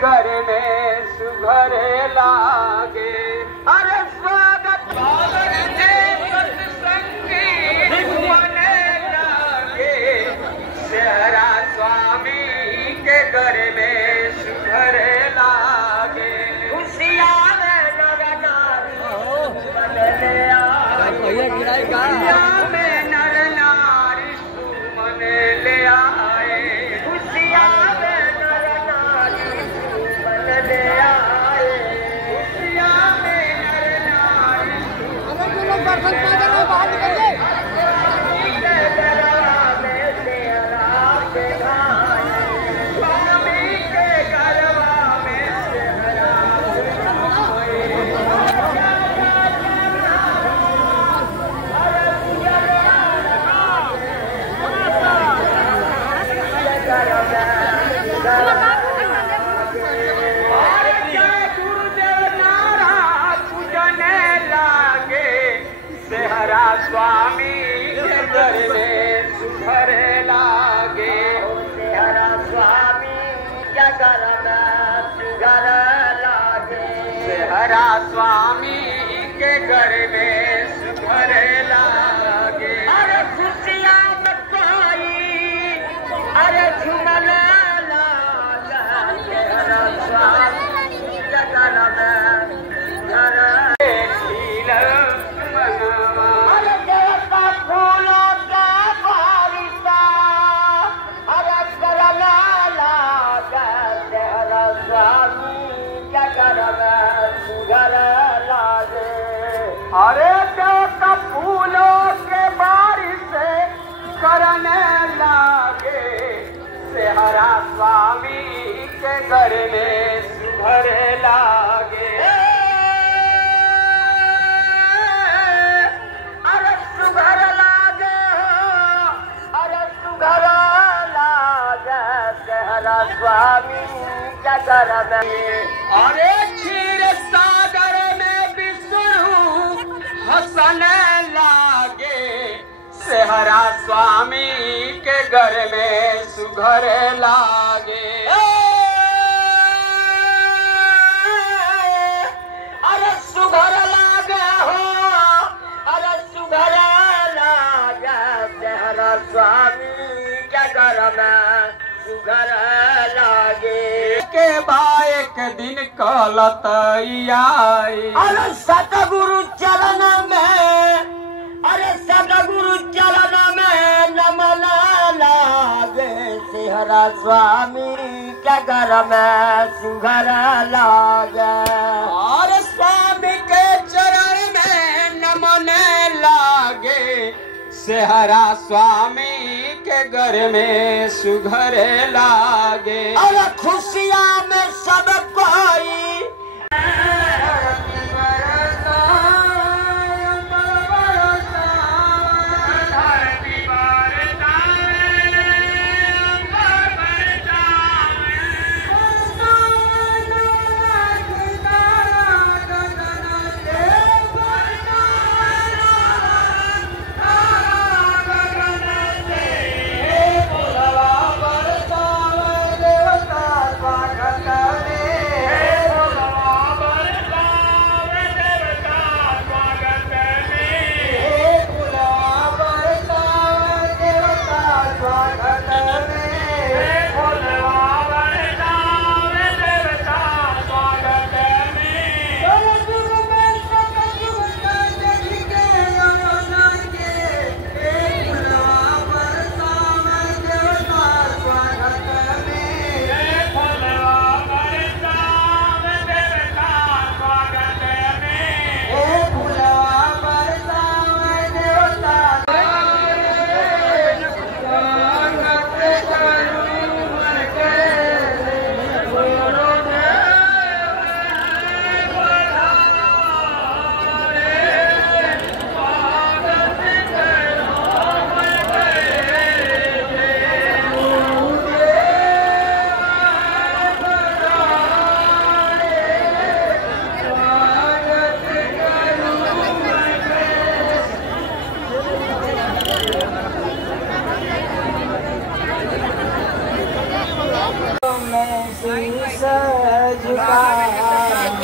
घर में सुघर लागे। अरे स्वागत सत्संगी मने लागे, सेहरा स्वामी के घर में सुघर लागे। खुशियाँ में नर नारी बनले आए, खुशियाँ में नर नारी सुमन ले आए, खुशियाँ में नर नारी सुमन ले आए, खुशियाँ में नर नारी सेहरा स्वामी के घर में सुघर लागे। सेहरा स्वामी के घर में सुघर लागे, सेहरा स्वामी के घर में सुघर लागे। अरे खुशियाँ में कोई अरे झूमन लागे, सेहरा स्वामी के घर में सुघर अरे देवता फूलों के बारिश से करने लागे, सेहरा स्वामी के घर में सुघर लागे। अरे सुघर लागे, अरे सुघर लागे, सेहरा स्वामी के घर में। अरे क्षीर सागर में हसन लागे, सेहरा स्वामी के घर में सुघर लागे। अरे सुघर लागे हो, अरे सुघर लागे, सेहरा स्वामी के घर में सुघर लागे। के बाएक दिन कलत आई, अरे सतगुरु चरण में, अरे सतगुरु चरण में नमन लागे, सेहरा स्वामी के घर में सुघर लागे। और स्वामी के चरण में नमन लागे, सेहरा स्वामी के घर में सुघर लागे। अरे खुशियाँ में सब कोई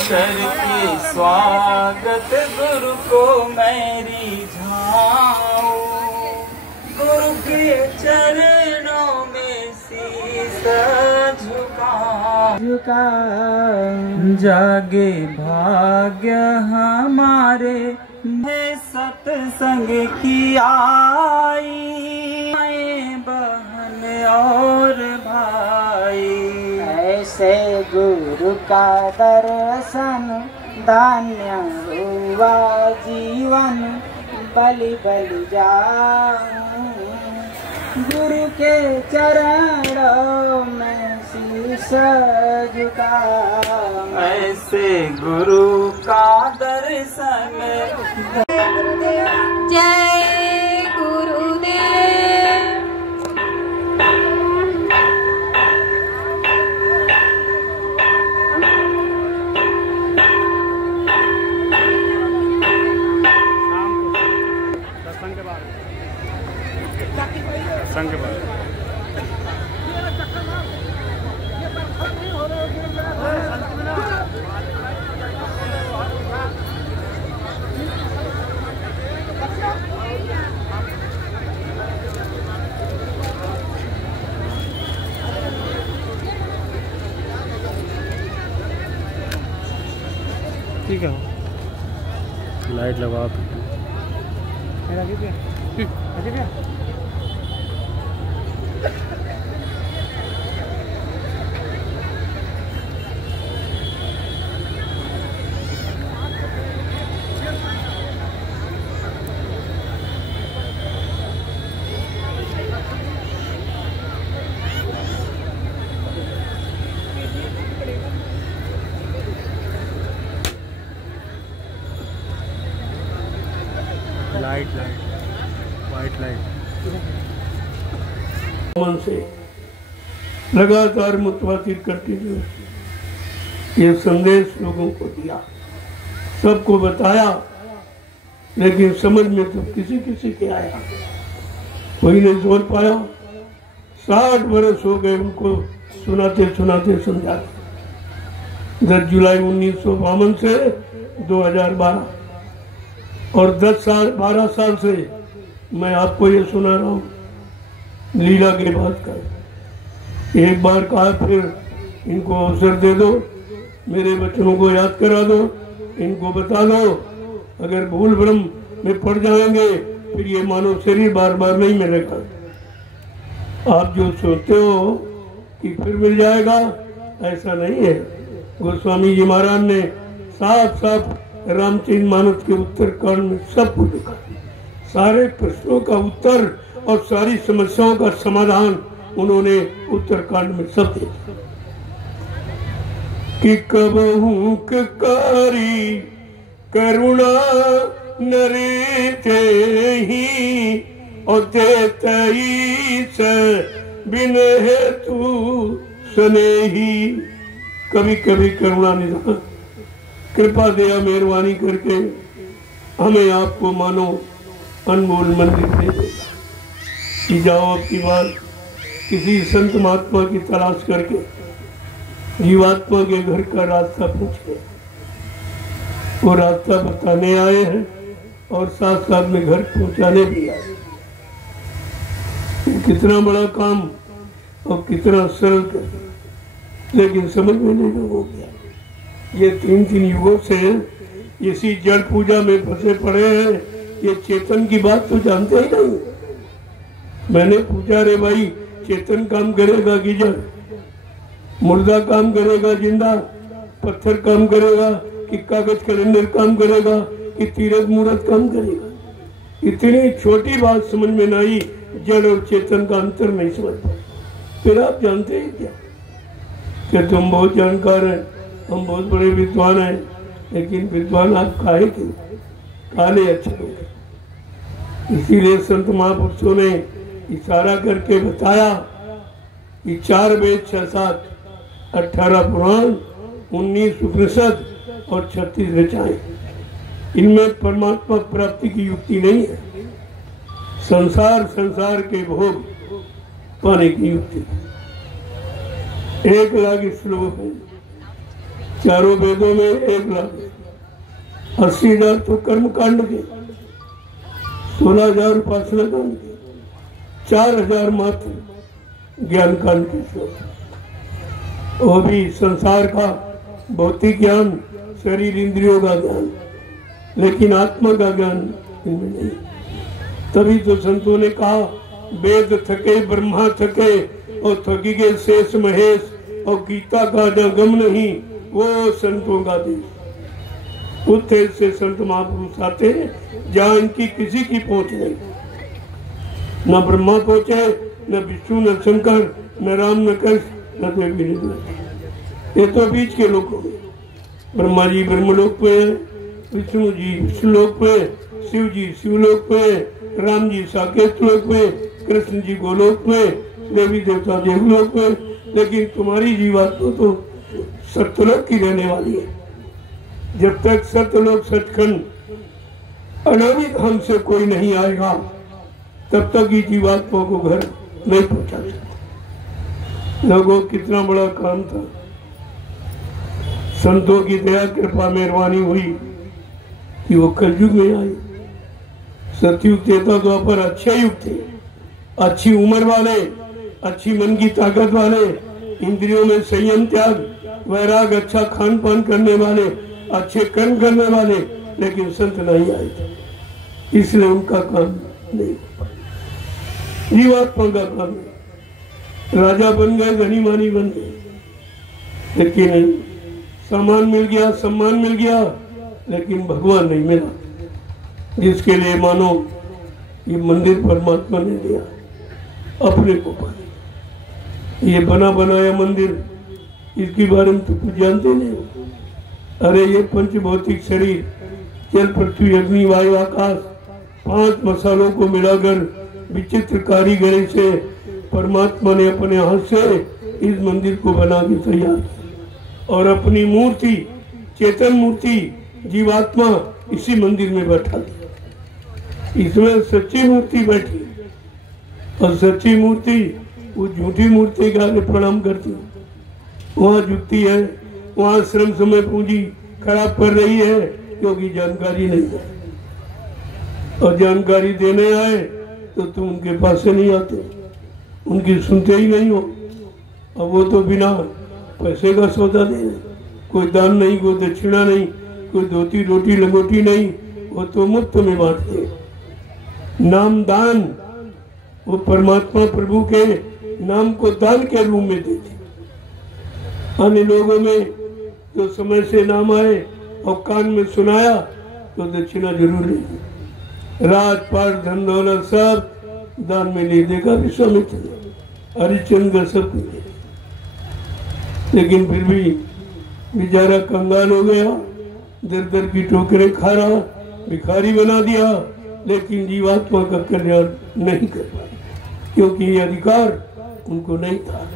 करके स्वागत गुरु को मेरी झाऊं, गुरु के चरणों में शीश झुका जागे भाग्य हमारे है सत्संग की आई, बहन और भाई। ऐसे गुरु का दर्शन धन्य हुआ जीवन, बलि बलि जाऊं गुरु के चरणों में शीश झुकाऊं। ऐसे गुरु का दर्शन। जय गुरुदेव। संग के बाद ठीक है, लाइट लगा लाइट वाइट लाइट मन से लगातार मुतवातिर करते हुए ये संदेश लोगों को दिया, सबको बताया, लेकिन समझ में तो किसी किसी के आया, कोई नहीं जोड़ पाया। 60 बरस हो गए उनको सुनाते सुनाते समझाते। 10 जुलाई 1952 से 2012 और 12 साल से मैं आपको ये सुना रहा हूँ लीला के बात कर। एक बार कहा फिर इनको अवसर दे दो, मेरे बच्चों को याद करा दो, इनको बता दो, अगर भूल भ्रम में पड़ जाएंगे फिर ये मानव शरीर बार बार नहीं मिलेगा। आप जो सोचते हो कि फिर मिल जाएगा, ऐसा नहीं है। गोस्वामी जी महाराज ने साफ साफ रामचरित मानस के उत्तर कांड में सब कुछ लिखा, सारे प्रश्नों का उत्तर और सारी समस्याओं का समाधान उन्होंने उत्तर कांड में सब दिया। कि कबहू कारी करुणा नरे ते ही और देते से बिन हेतु सने ही। कभी कभी करुणा निधान कृपा दया मेहरबानी करके हमें आपको मानो अनमोल मंदिर दे देगा कि जाओ अब की बार किसी संत महात्मा की तलाश करके जीवात्मा के घर का रास्ता पूछे, वो रास्ता बताने आए हैं और साथ साथ में घर पहुंचाने भी आए। कितना बड़ा काम और कितना सरल कर, लेकिन समझ में नहीं हो गया। ये 3 युगों से इसी जड़ पूजा में फंसे पड़े हैं। ये चेतन की बात तो जानते ही नहीं। मैंने पूछा, रे भाई चेतन काम करेगा कि जड़, मुर्दा काम करेगा जिंदा, पत्थर काम करेगा कि कागज कैलेंडर काम करेगा कि तीरथ मूर्त काम करेगा। इतनी छोटी बात समझ में नहीं, जड़ और चेतन का अंतर नहीं समझ पाए। फिर आप जानते हैं क्या कि तुम बहुत जानकार हैं, हम बहुत बड़े विद्वान हैं, लेकिन विद्वान आप काहे क्यों, काले अच्छे लोग। इसीलिए संत महापुरुषों ने इशारा करके बताया कि 4 वेद 6 7 18 पुराण 19 उपनिषद और 36 ऋचाएं, इनमें परमात्मा प्राप्ति की युक्ति नहीं है। संसार के भोग पाने की युक्ति। 1 लाख श्लोक है, चारों वेदों में 1,80,000 तो कर्म कांड के, 16,000 उपासना कांड के, 4,000 मात्र ज्ञान कांड के श्लोक। वो भी संसार का भौतिक ज्ञान, शरीर इंद्रियों का ज्ञान, लेकिन आत्मा का ज्ञान इनमें नहीं। तभी तो संतों ने कहा वेद थके ब्रह्मा थके और थकी गए शेष महेश, और गीता का जो गम नहीं वो संतों का देश। उत्थे से संत महापुरुष आते हैं जहाँ इनकी किसी की पहुंच नहीं, न ब्रह्मा पहुंचे, न विष्णु, न शंकर, न राम, न कृष्ण, न देवी, ने। ये तो बीच के लोग हो गए। ब्रह्मा जी ब्रह्मलोक पे है, विष्णु जी विष्णुलोक पे, शिव जी शिवलोक पे, राम जी साकेत लोक पे, कृष्ण जी गोलोक में, देवी देवता देवलोक में, लेकिन तुम्हारी जीवात्मा तो सत्यलोक की रहने वाली है। जब तक सत्यलोक सचखंड अनादि धाम से कोई नहीं आएगा तब तक ये जीवात्मा को घर नहीं पहुंचा सकता। लोगों कितना बड़ा काम था, संतों की दया कृपा मेहरबानी हुई कि वो कलयुग में आए। सतयुग देता द्वापर अच्छे युग थे, अच्छी उम्र वाले, अच्छी मन की ताकत वाले, इंद्रियों में संयम त्याग वैराग, अच्छा खान पान करने वाले, अच्छे कर्म करने वाले, लेकिन संत नहीं आए थे, इसलिए उनका काम नहीं। जीवात्मा का काम नहीं। राजा बन गए, धनी मानी बन गए, लेकिन सामान मिल गया, सम्मान मिल गया, लेकिन भगवान नहीं मिला, जिसके लिए मानो ये मंदिर परमात्मा ने दिया अपने को पाने। ये बना बनाया मंदिर, इसके बारे में तो कुछ जानते नहीं हो। अरे ये पंच भौतिक शरीर, जल पृथ्वी अग्नि वायु आकाश, 5 मसालों को मिलाकर विचित्र कारीगरी से परमात्मा ने अपने हाथ से इस मंदिर को बना के तैयार किया और अपनी मूर्ति, चेतन मूर्ति, जीवात्मा इसी मंदिर में बैठा दिया। इसमें सच्ची मूर्ति बैठी और सच्ची मूर्ति वो झूठी मूर्ति का आगे प्रणाम करती है, वहाँ झुकती है, वहाँ श्रम समय पूंजी खराब कर रही है क्योंकि जानकारी नहीं है। और जानकारी देने आए तो तुम उनके पास से नहीं आते, उनकी सुनते ही नहीं हो। और वो तो बिना पैसे का सौदा दे, कोई दान नहीं, कोई दक्षिणा नहीं, कोई धोती रोटी लंगोटी नहीं, वो तो मुफ्त में बांटते। नाम दान, वो परमात्मा प्रभु के नाम को दान के रूप में देते। अन्य लोगों में जो समय से नाम आए और कान में सुनाया तो दक्षिणा जरूर लेगी। राजपाट धन दौलत सब दान में ले देगा विश्वामित्र, हरिश्चंद्र सब कुछ, लेकिन फिर भी बेचारा कंगाल हो गया, दर दर की ठोकरें खा रहा, भिखारी बना दिया, लेकिन जीवात्मा का कल्याण नहीं कर पाया क्योंकि ये अधिकार उनको नहीं था।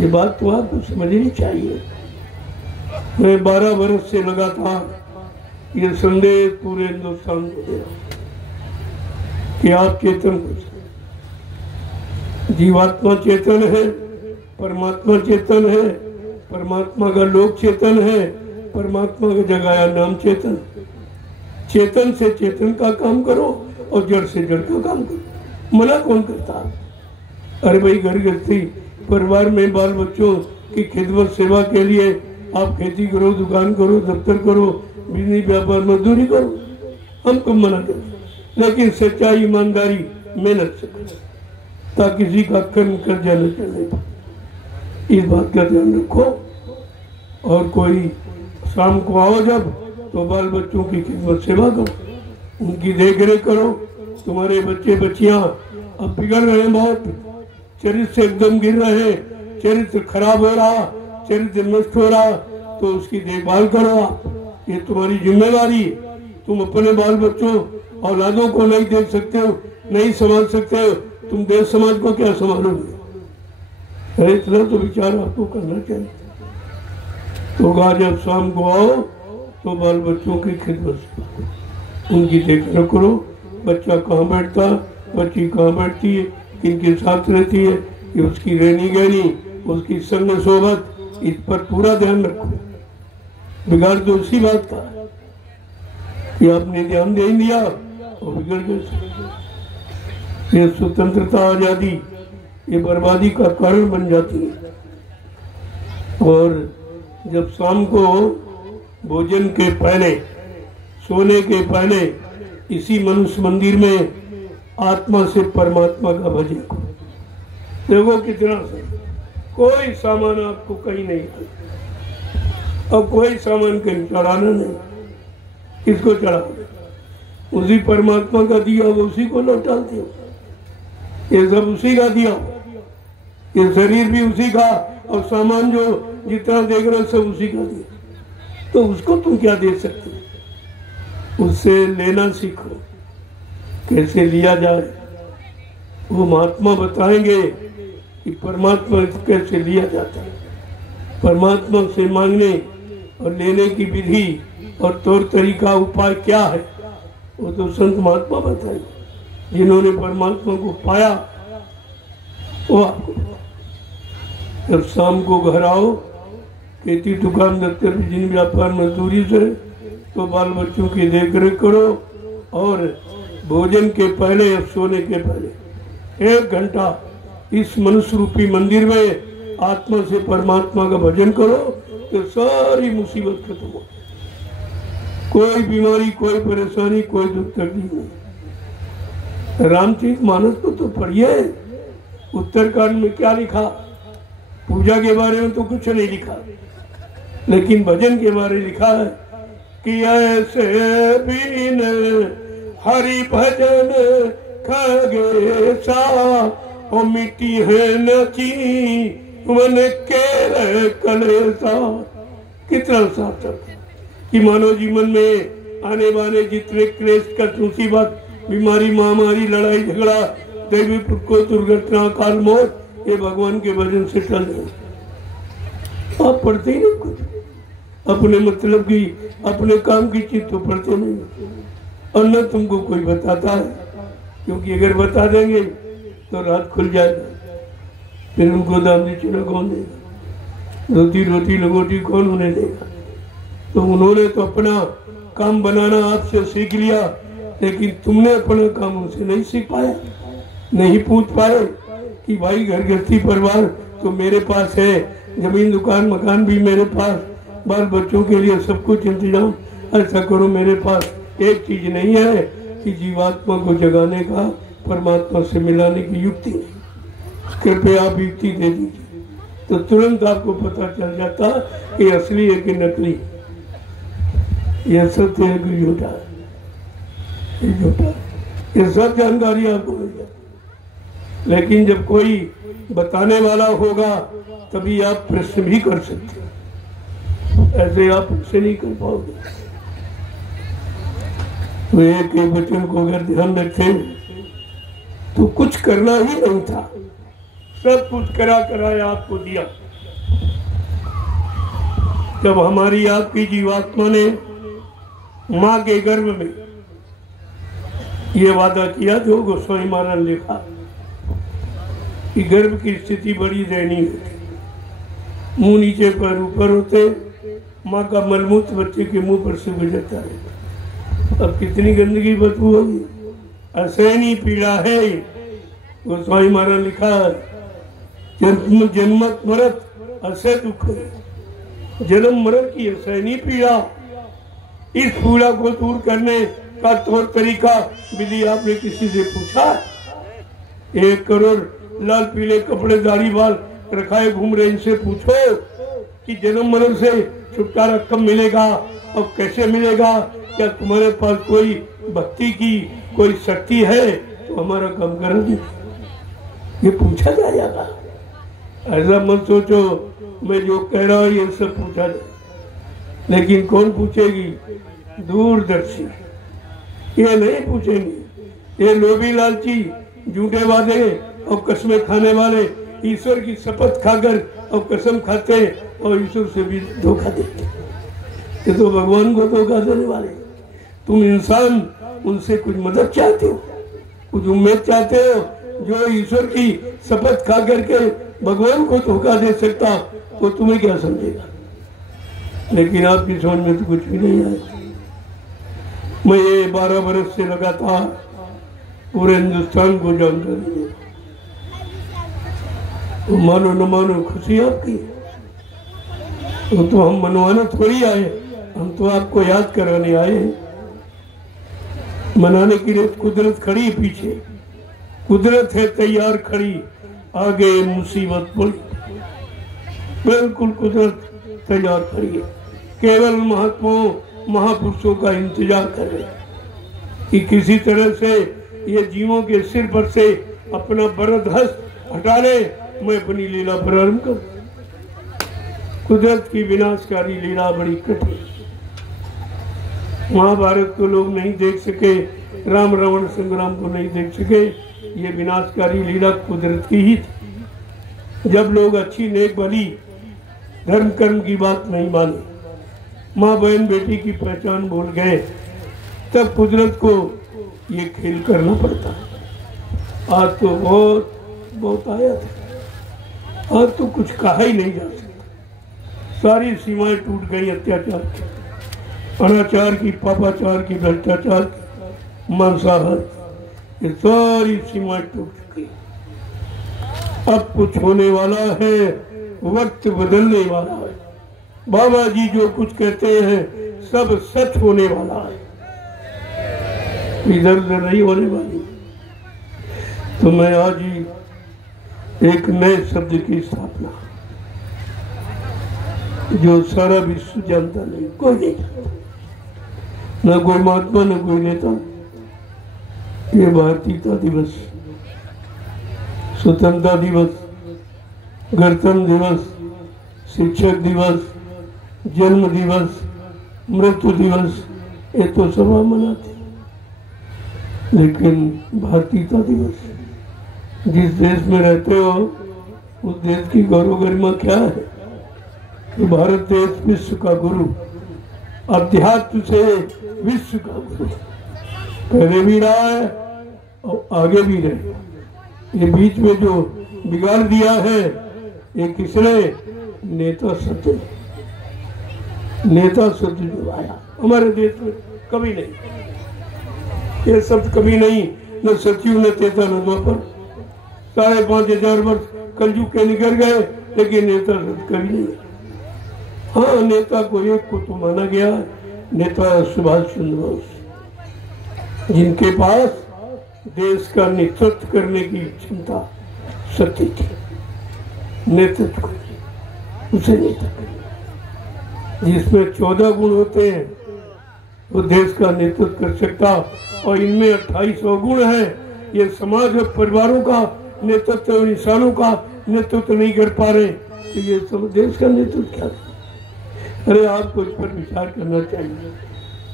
ये बात तो आपको समझनी चाहिए। मैं 12 वर्ष से लगातार ये संदेश पूरे हिंदुस्तान को दे रहा हूं कि आप चेतन हो, जीवात्मा चेतन है, परमात्मा चेतन है, परमात्मा का लोक चेतन है, परमात्मा का जगाया नाम चेतन। चेतन से चेतन का काम करो और जड़ से जड़ का काम करो। मना कौन करता? अरे भाई घर गृहस्थी परिवार में बाल बच्चों की खिदमत सेवा के लिए आप खेती करो, दुकान करो, दफ्तर करो, बिजली व्यापार मजदूरी करो, हम कब मना करें, लेकिन सच्चाई ईमानदारी मेहनत से करो ताकि किसी का कर्म कर जाने चलने। इस बात का ध्यान रखो। और कोई शाम को आओ जब तो बाल बच्चों की खिदमत सेवा करो, उनकी देख रेख करो। तुम्हारे बच्चे बच्चियां अब बिगड़ रहे हैं, बहुत चरित्र से एकदम गिर रहे हैं, चरित्र खराब हो रहा, चरित्र नष्ट हो रहा, तो उसकी देखभाल करो आप, ये तुम्हारी जिम्मेदारी। तुम अपने बाल बच्चों औलादों को नहीं देख सकते हो, नहीं संभाल सकते हो, तुम देश समाज को क्या संभालोगे? अरे इतना तो विचार आपको करना चाहिए। तो जब शाम को आओ तो बाल बच्चों की खिदमत उनकी देखरेख करो। बच्चा कहाँ बैठता, बच्ची कहाँ बैठती है, किनके साथ रहती है, ये उसकी रहनी गहनी, उसकी संग सोबत, इस पर पूरा ध्यान रखो। बिगाड़ तो उसी बात का कि आपने ध्यान दे दिया और बिगड़ गए। ये स्वतंत्रता आजादी ये बर्बादी का कारण बन जाती है। और जब शाम को भोजन के पहले, सोने के पहले इसी मनुष्य मंदिर में आत्मा से परमात्मा का भजन करो। देखो कितना सा, कोई सामान आपको कहीं नहीं और कोई सामान कहीं चढ़ाना नहीं। किसको चढ़ाना? उसी परमात्मा का दिया वो उसी को लौटाते हो। ये सब उसी का दिया, ये शरीर भी उसी का और सामान जो जितना देख रहे हो सब उसी का दिया। तो उसको तुम क्या दे सकते हो? उससे लेना सीखो, कैसे लिया जाए वो महात्मा बताएंगे कि परमात्मा कैसे लिया जाता है। परमात्मा से मांगने और लेने की विधि और तौर तरीका उपाय क्या है वो तो संत महात्मा बताएंगे। जिन्होंने परमात्मा को पाया वो आपको। जब शाम को घर आओ, खेती दुकान दफ्तर जिन व्यापार मजदूरी से, तो बाल बच्चों की देखरेख करो और भोजन के पहले और सोने के पहले 1 घंटा इस मनुष्य रूपी मंदिर में आत्मा से परमात्मा का भजन करो तो सारी मुसीबत खत्म हो। कोई बीमारी, कोई परेशानी, कोई दुख तकलीफ नहीं। रामचरित मानस को तो पढ़िए। उत्तरकांड में क्या लिखा? पूजा के बारे में तो कुछ नहीं लिखा, लेकिन भजन के बारे में लिखा है कि ऐसे बिन हरि भजन खगेसा ओ मिट्टी है नची मन के कलेसा। कितना सार्थक कि मानव जीवन में आने वाले जितने क्लेश का मुसीबत, बीमारी, महामारी, लड़ाई झगड़ा, दैवी को दुर्घटना, अकाल मौत, ये भगवान के भजन से टल जाए। आप पढ़ते ही नहीं कुछ, अपने मतलब की, अपने काम की चीज तो पढ़ते नहीं और न तुमको कोई बताता है, क्योंकि अगर बता देंगे तो रात खुल जाएगा। फिर उनको दाम दक्षिणा कौन देगा? रोटी रोटी लगोटी कौन उन्हें देगा? तो उन्होंने तो अपना काम बनाना आपसे सीख लिया, लेकिन तुमने अपना काम उनसे नहीं सीख पाया, नहीं पूछ पाए कि भाई घर गृहस्थी परिवार तो मेरे पास है, जमीन दुकान मकान भी मेरे पास, बाल बच्चों के लिए सब कुछ इंतजाम, ऐसा करो। मेरे पास एक चीज नहीं है कि जीवात्मा को जगाने का, परमात्मा से मिलाने की युक्ति नहीं। कृपया आप युक्ति दे दीजिए तो तुरंत आपको पता चल जाता कि असली है कि नकली, यह सत्य है कि झूठा है, ये सब जानकारी आपको मिल जाती। लेकिन जब कोई बताने वाला होगा तभी आप प्रश्न भी कर सकते हैं, ऐसे आप उससे नहीं कर पाओगे। तो एक वचन को अगर ध्यान रखें तो कुछ करना ही नहीं था, सब कुछ करा कराया आपको दिया। जब हमारी आपकी जीवात्मा ने माँ के गर्भ में ये वादा किया, जो गोस्वामी महाराज ने लिखा कि गर्भ की स्थिति बड़ी दयनीय होती, मुंह नीचे पर ऊपर होते, माँ का मलमूत्र बच्चे के मुंह पर से गुजरता है। अब कितनी गंदगी बदबू होगी, असहनीय पीड़ा है। गोस्वामी महाराज लिखा, जन्म जन्मत मरत असह दुख, जन्म मरण की असहनीय पीड़ा। इस पीड़ा को दूर करने का तौर तरीका विधि आपने किसी से पूछा? 1 करोड़ लाल पीले कपड़े दाढ़ी बाल रखाए घूम रहे, इनसे पूछो कि जन्म मरण से छुटकारा कब मिलेगा और कैसे मिलेगा? क्या तुम्हारे पास कोई भक्ति की कोई शक्ति है तो हमारा काम कर दे, ये पूछा जाएगा। ऐसा मत सोचो मैं जो कह रहा हूँ ये सब पूछा जाए, लेकिन कौन पूछेगी? दूरदर्शी ये नहीं पूछेंगे। ये लोभी लालची झूठे वादे और कसमें खाने वाले ईश्वर की शपथ खाकर और कसम खाते और ईश्वर से भी धोखा देते, ये तो भगवान को धोखा देने वाले। तुम इंसान उनसे कुछ मदद चाहते हो, कुछ उम्मीद चाहते हो, जो ईश्वर की शपथ खा करके भगवान को धोखा दे सकता तो तुम्हें क्या समझेगा। लेकिन आपकी समझ में तो कुछ भी नहीं आया। मैं ये 12 बरस से लगातार पूरे हिंदुस्तान को जानकारी दे, तो मानो न मानो खुशी आपकी है। तो हम मनवाना थोड़ी आए, हम तो आपको याद कराने आए हैं। मनाने के लिए कुदरत खड़ी पीछे, कुदरत है तैयार खड़ी, आगे मुसीबत बड़ी। बिल्कुल कुदरत तैयार खड़ी है, केवल महात्माओं महापुरुषों का इंतजार कर रहे हैं कि किसी तरह से ये जीवों के सिर पर से अपना बरदहस्त हटा ले, मैं अपनी लीला प्रारंभ कर। कुदरत की विनाशकारी लीला बड़ी कठिन। महाभारत को लोग नहीं देख सके, राम रावण संग्राम को नहीं देख सके, ये विनाशकारी लीला कुदरत की ही थी। जब लोग अच्छी नेक भली धर्म कर्म की बात नहीं माने, माँ बहन बेटी की पहचान भूल गए, तब कुदरत को ये खेल करना पड़ता। आज तो बहुत आया था, आज तो कुछ कहा ही नहीं जा सकता। सारी सीमाएं टूट गई, अत्याचार की, अनाचार की, पापाचार की, भ्रष्टाचार की, मांसाहार, ये सारी सीमाएं टूट चुकी। अब कुछ होने वाला है, वक्त बदलने वाला है। बाबा जी जो कुछ कहते हैं सब सच होने वाला है, इधर उधर नहीं होने वाली। तो मैं आज ही एक नए शब्द की स्थापना, जो सारा विश्व जानता नहीं, कोई नहीं जानता, न कोई महात्मा न कोई नेता। ये भारतीयता दिवस, स्वतंत्रता दिवस, गणतंत्र दिवस, शिक्षक दिवस, जन्म दिवस, मृत्यु दिवस, ये तो सब मनाते। लेकिन भारतीयता दिवस, जिस देश में रहते हो उस देश की गौरव गरिमा क्या है कि भारत देश विश्व का गुरु, अध्यात्म से विश्व का गुरु पहले भी रहा है और आगे भी रहेगा। ये बीच में जो बिगाड़ दिया है ये किसने? नेता सत्य, नेता सत्य जो आया हमारे देश में कभी नहीं, ये शब्द कभी नहीं, न सचिव न तेता न द्वापर। 5,500 वर्ष कलयुग के निकल गए, लेकिन नेता शब्द कभी नहीं। हाँ, नेता को एक को तो माना गया, नेता सुभाष चंद्र बोस, जिनके पास देश का नेतृत्व करने की क्षमता शक्ति थी। नेतृत्व उसे नेता, जिसमें 14 गुण होते हैं वो देश का नेतृत्व कर सकता, और इनमें 2800 गुण है। ये समाज और परिवारों का नेतृत्व और इंसानों का नेतृत्व नहीं कर पा रहे, तो ये सब देश का नेतृत्व क्या है? अरे आपको इस पर विचार करना चाहिए।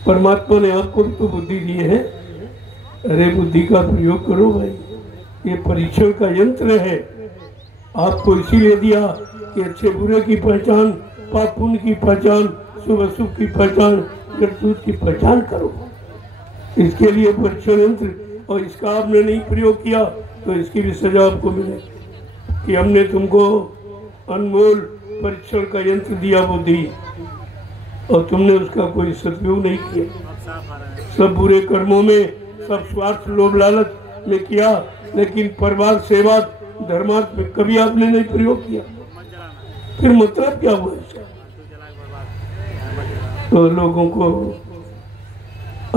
परमात्मा ने आपको तो बुद्धि दी है, अरे बुद्धि का प्रयोग करो भाई। ये परीक्षण का यंत्र है, आपको इसीलिए दिया कि अच्छे बुरे की पहचान, पाप पुण्य की पहचान, शुभ अशुभ की पहचान, करतूत की पहचान करो। इसके लिए परीक्षण यंत्र, और इसका आपने नहीं प्रयोग किया तो इसकी भी सजा आपको मिलेगी कि हमने तुमको अनमोल परीक्षण का यंत्र दिया बुद्धि, और तुमने उसका कोई सदुपयोग नहीं किया। सब बुरे कर्मों में, सब स्वार्थ लोभ लालच में किया, लेकिन परिवार सेवा धर्मार्थ में कभी आपने नहीं प्रयोग किया। फिर मतलब क्या हुआ इसका? तो लोगों को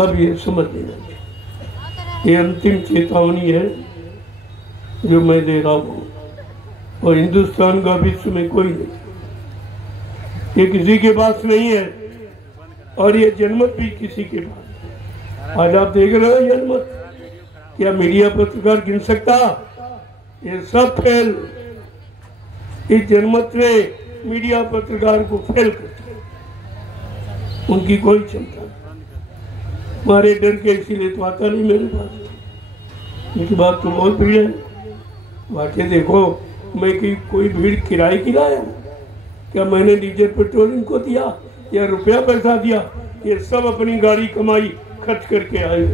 अब ये समझ लेना चाहिए। ये अंतिम चेतावनी है जो मैं दे रहा हूँ, और हिंदुस्तान का विश्व में कोई नहीं, ये किसी के पास नहीं है, और ये जनमत भी किसी के पास। आज आप देख रहे हो जनमत, क्या मीडिया पत्रकार गिन सकता? ये सब फेल, इस जनमत ने मीडिया पत्रकार को फेल कर दिया। उनकी कोई क्षमता नहीं, मारे डर के, इसीलिए तो आता नहीं मेरे पास। इनकी बात तो बहुत भीड़ है, वाकई देखो, मैं कोई भीड़ किराए की लाया हूँ क्या? मैंने डीजल पेट्रोल इनको दिया या रुपया पैसा दिया? ये सब अपनी गाड़ी कमाई खर्च करके आए।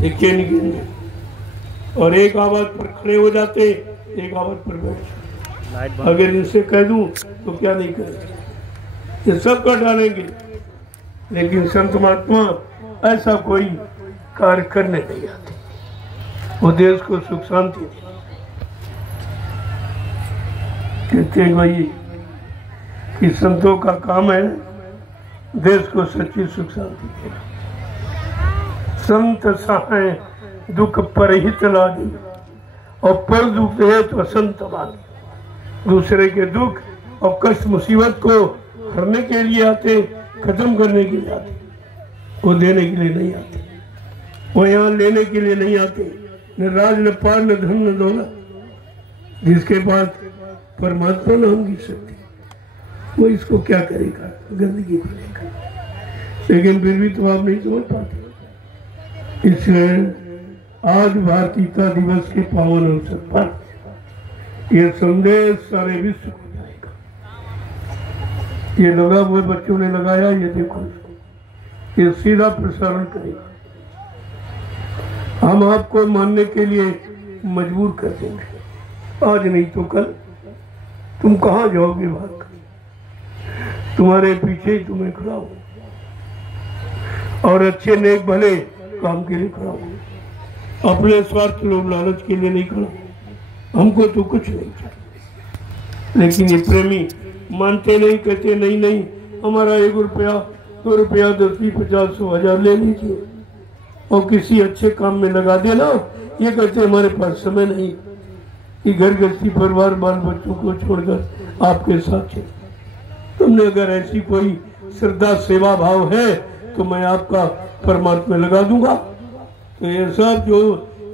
देखिए नहीं गिन, और एक आवाज पर खड़े हो जाते, एक आवाज पर बैठ। अगर इनसे कह दूं तो क्या नहीं करेंगे, ये सब कर डालेंगे। लेकिन संत महात्मा ऐसा कोई कार्य करने नहीं आते, वो देश को सुख शांति दे। कहते हैं भाई कि संतों का काम है देश को सच्ची सुख शांति देना। संत सहाय दुख परहित लादी, और पर दुख है तो संत बानी। दूसरे के दुख और कष्ट मुसीबत को हरने के लिए आते, खत्म करने के लिए आते, वो देने के लिए नहीं आते, वो यहाँ लेने के लिए नहीं आते। न राज न पार न धन न दौलत। जिसके पास परमात्मा न होगी शक्ति, वो इसको क्या करेगा, गंदगी करेगा। लेकिन फिर भी तो आप नहीं समझ पाते। इसलिए आज भारतीयता दिवस के पावन अवसर पर यह संदेश सारे विश्व को जाएगा। ये लगा हुए बच्चों ने लगाया, ये देखो, ये सीधा प्रसारण करेगा। हम आपको मानने के लिए मजबूर कर देंगे। आज नहीं तो कल तुम कहाँ जाओगे भाग, तुम्हारे पीछे ही तुम्हें खड़ा हो, और अच्छे नेक भले काम के लिए खड़ा हो। अपने स्वार्थ लोभ लालच के लिए नहीं खड़ा। हमको तो कुछ नहीं चाहिए। लेकिन ये प्रेमी मानते नहीं, कहते नहीं नहीं, हमारा 1 रुपया 2 रुपया 10 20 50 100 1000 ले लीजिए और किसी अच्छे काम में लगा देना। ये कहते हमारे पास समय नहीं कि घर गृहस्थी परिवार बाल बच्चों को छोड़कर आपके साथ चले। तुमने अगर ऐसी कोई श्रद्धा सेवा भाव है तो मैं आपका परमात्मा लगा दूंगा। तो ये सब जो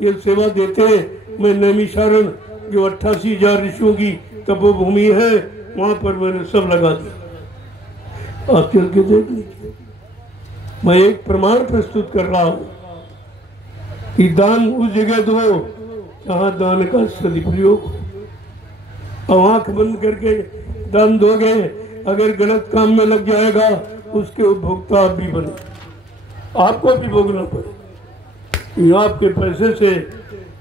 ये सेवा देते हैं, मैं नैमिषारण जो 88,000 ऋषियों की तपोभूमि है, वहां पर मैंने सब लगा दिया। आप चल के देख लीजिए। मैं एक प्रमाण प्रस्तुत कर रहा हूं कि दान उस जगह दो जहां दान का सदुपयोग हो। और आंख बंद करके दान दोगे, अगर गलत काम में लग जाएगा उसके उपभोक्ता आप भी बने, आपको भी भोगना पड़े। आपके पैसे से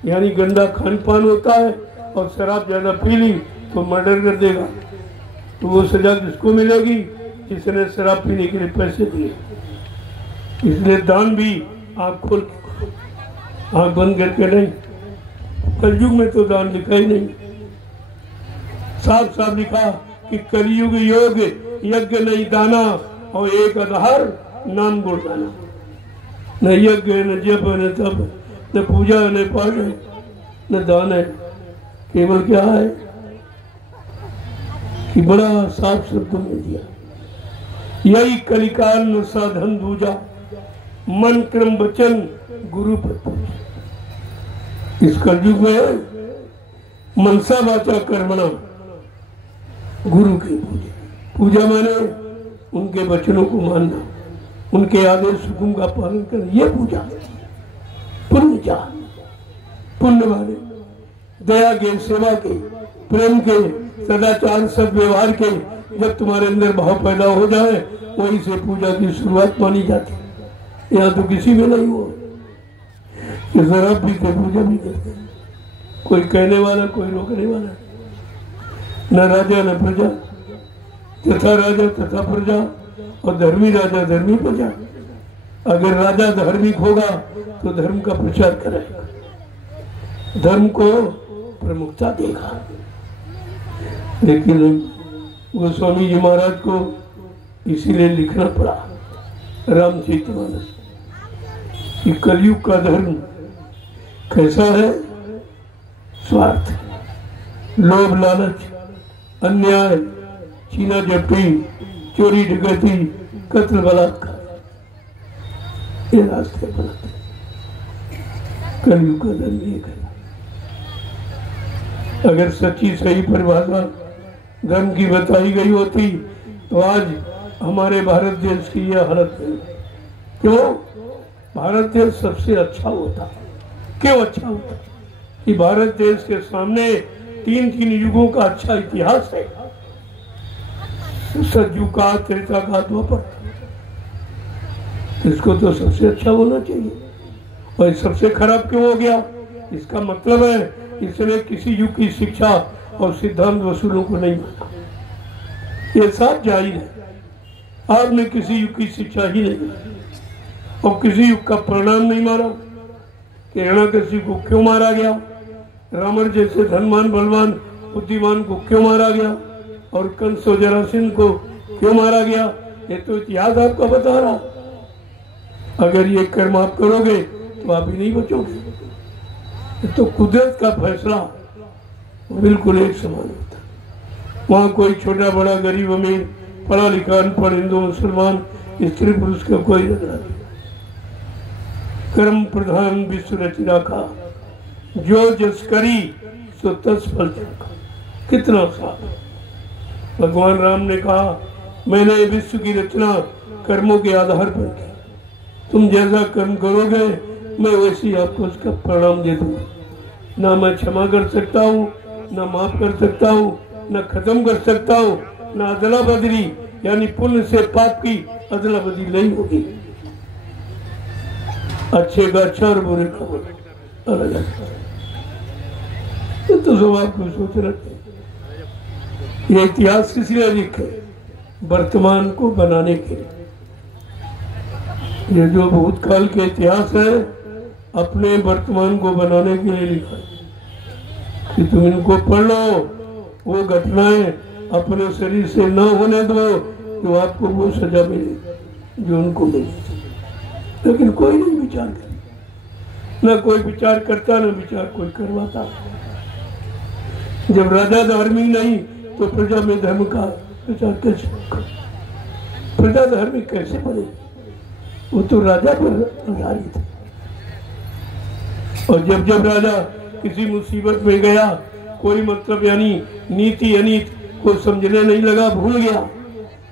यानी गंदा खान पान होता है और शराब ज्यादा पी ली तो मर्डर कर देगा, तो वो सजा किसको मिलेगी? जिसने शराब पीने के लिए पैसे दिए। इसलिए दान भी आँख खोल के, आँख बंद करके नहीं। कलयुग में तो दान लिखा ही नहीं, साफ साफ लिखा कि कलयुग योग यज्ञ नहीं दाना और एक आधार नाम गुणगाना। न यज्ञ है, न जप है, न तप, न पूजा है, न पाठ है, न दान है। केवल क्या है कि बड़ा साफ शब्दों में दिया, यही कलिकाल न साधन दूजा, मन क्रम वचन गुरु पर। इस कलयुग में मनसा वाचा कर्मणा, गुरु की पूजा। पूजा माने उनके वचनों को मानना, उनके आदेश हुक्म का पालन करना, ये पूजा। पुण्य पुण्य माने दया के, सेवा के, प्रेम के, सदाचार सद्व्यवहार के जब तुम्हारे अंदर भाव पैदा हो जाए, वहीं से पूजा की शुरुआत मानी जाती। यहाँ तो किसी में नहीं हुआ कि शराब भी के पूजा भी करते, कोई कहने वाला कोई रोकने वाला, न राजा न प्रजा, तथा राजा तथा प्रजा, और धर्मी राजा धर्मी प्रजा। अगर राजा धार्मिक होगा तो धर्म का प्रचार करेगा, धर्म को प्रमुखता देगा। लेकिन गोस्वामी जी महाराज को इसीलिए लिखना पड़ा रामचरितमानस कि कलयुग का धर्म कैसा है? स्वार्थ, लोभ लालच, अन्याय, छीना झपटी, चोरी डकैती, कत्ल बलात्कार, ये रास्ते बनाते। कलयुग का धर्म एक है। अगर सच्ची सही परिभाषा धर्म की बताई गई होती तो आज हमारे भारत देश की यह हालत है। क्यों? भारत देश सबसे अच्छा होता। क्यों अच्छा होता? कि भारत देश के सामने 3 युगों का अच्छा इतिहास है। सतयुग का, त्रेता का, द्वापर। इसको तो सबसे अच्छा होना चाहिए। और सबसे खराब क्यों हो गया? इसका मतलब है इसने किसी युग की शिक्षा और सिद्धांत वसूलों को नहीं माना। ये साफ जाहिर है, आपने किसी युग की शिक्षा ही नहीं मानी और किसी युग का परिणाम नहीं मारा कि हिरण्यकशिपु को क्यों मारा गया, रावण जैसे धनवान बलवान बुद्धिमान को क्यों मारा गया और कंस और जरासंध को क्यों मारा गया। ये तो इतिहास आपको बता रहा। अगर ये कर्म आप करोगे तो आप ही नहीं बचोगे। ये तो कुदरत का फैसला बिल्कुल एक समान होता है। वहाँ कोई छोटा बड़ा गरीब अमीर पढ़ा लिखा अनपढ़ हिंदू मुसलमान स्त्री पुरुष का कोई झगड़ा नहीं। कर्म प्रधान विश्व रच राखा, जो जस करी सो तस फल चखा। कितना साफ भगवान राम ने कहा, मैंने विश्व की रचना कर्मों के आधार पर की, तुम जैसा कर्म करोगे मैं वैसी आपको उसका परिणाम दे दूंगा। ना मैं क्षमा कर सकता हूँ, ना माफ कर सकता हूँ, ना खत्म कर सकता हूँ, ना अदला बदली यानी पुण्य से पाप की अदला बदली नहीं होगी। अच्छे का अच्छा और बुरे का बुरा अलग अलग। तो सब आपको सोच रहे ये इतिहास किस लिए लिखे, वर्तमान को बनाने के लिए। ये जो भूतकाल के इतिहास है अपने वर्तमान को बनाने के लिए लिखा है कि तुम इनको पढ़ लो, वो घटनाएं अपने शरीर से न होने दो तो आपको वो सजा मिले जो उनको मिली। लेकिन कोई नहीं विचार करता, न कोई विचार करता, न विचार कोई करवाता। जब राजा धार्मिक नहीं तो प्रजा में धर्म का प्रचार कैसे होगा? प्रजा धार्मिक कैसे बनेगी? वो तो राजा पर आधारित है। और जब जब राजा किसी मुसीबत में गया, कोई मतलब यानी नीति अनीति को समझने नहीं लगा, भूल गया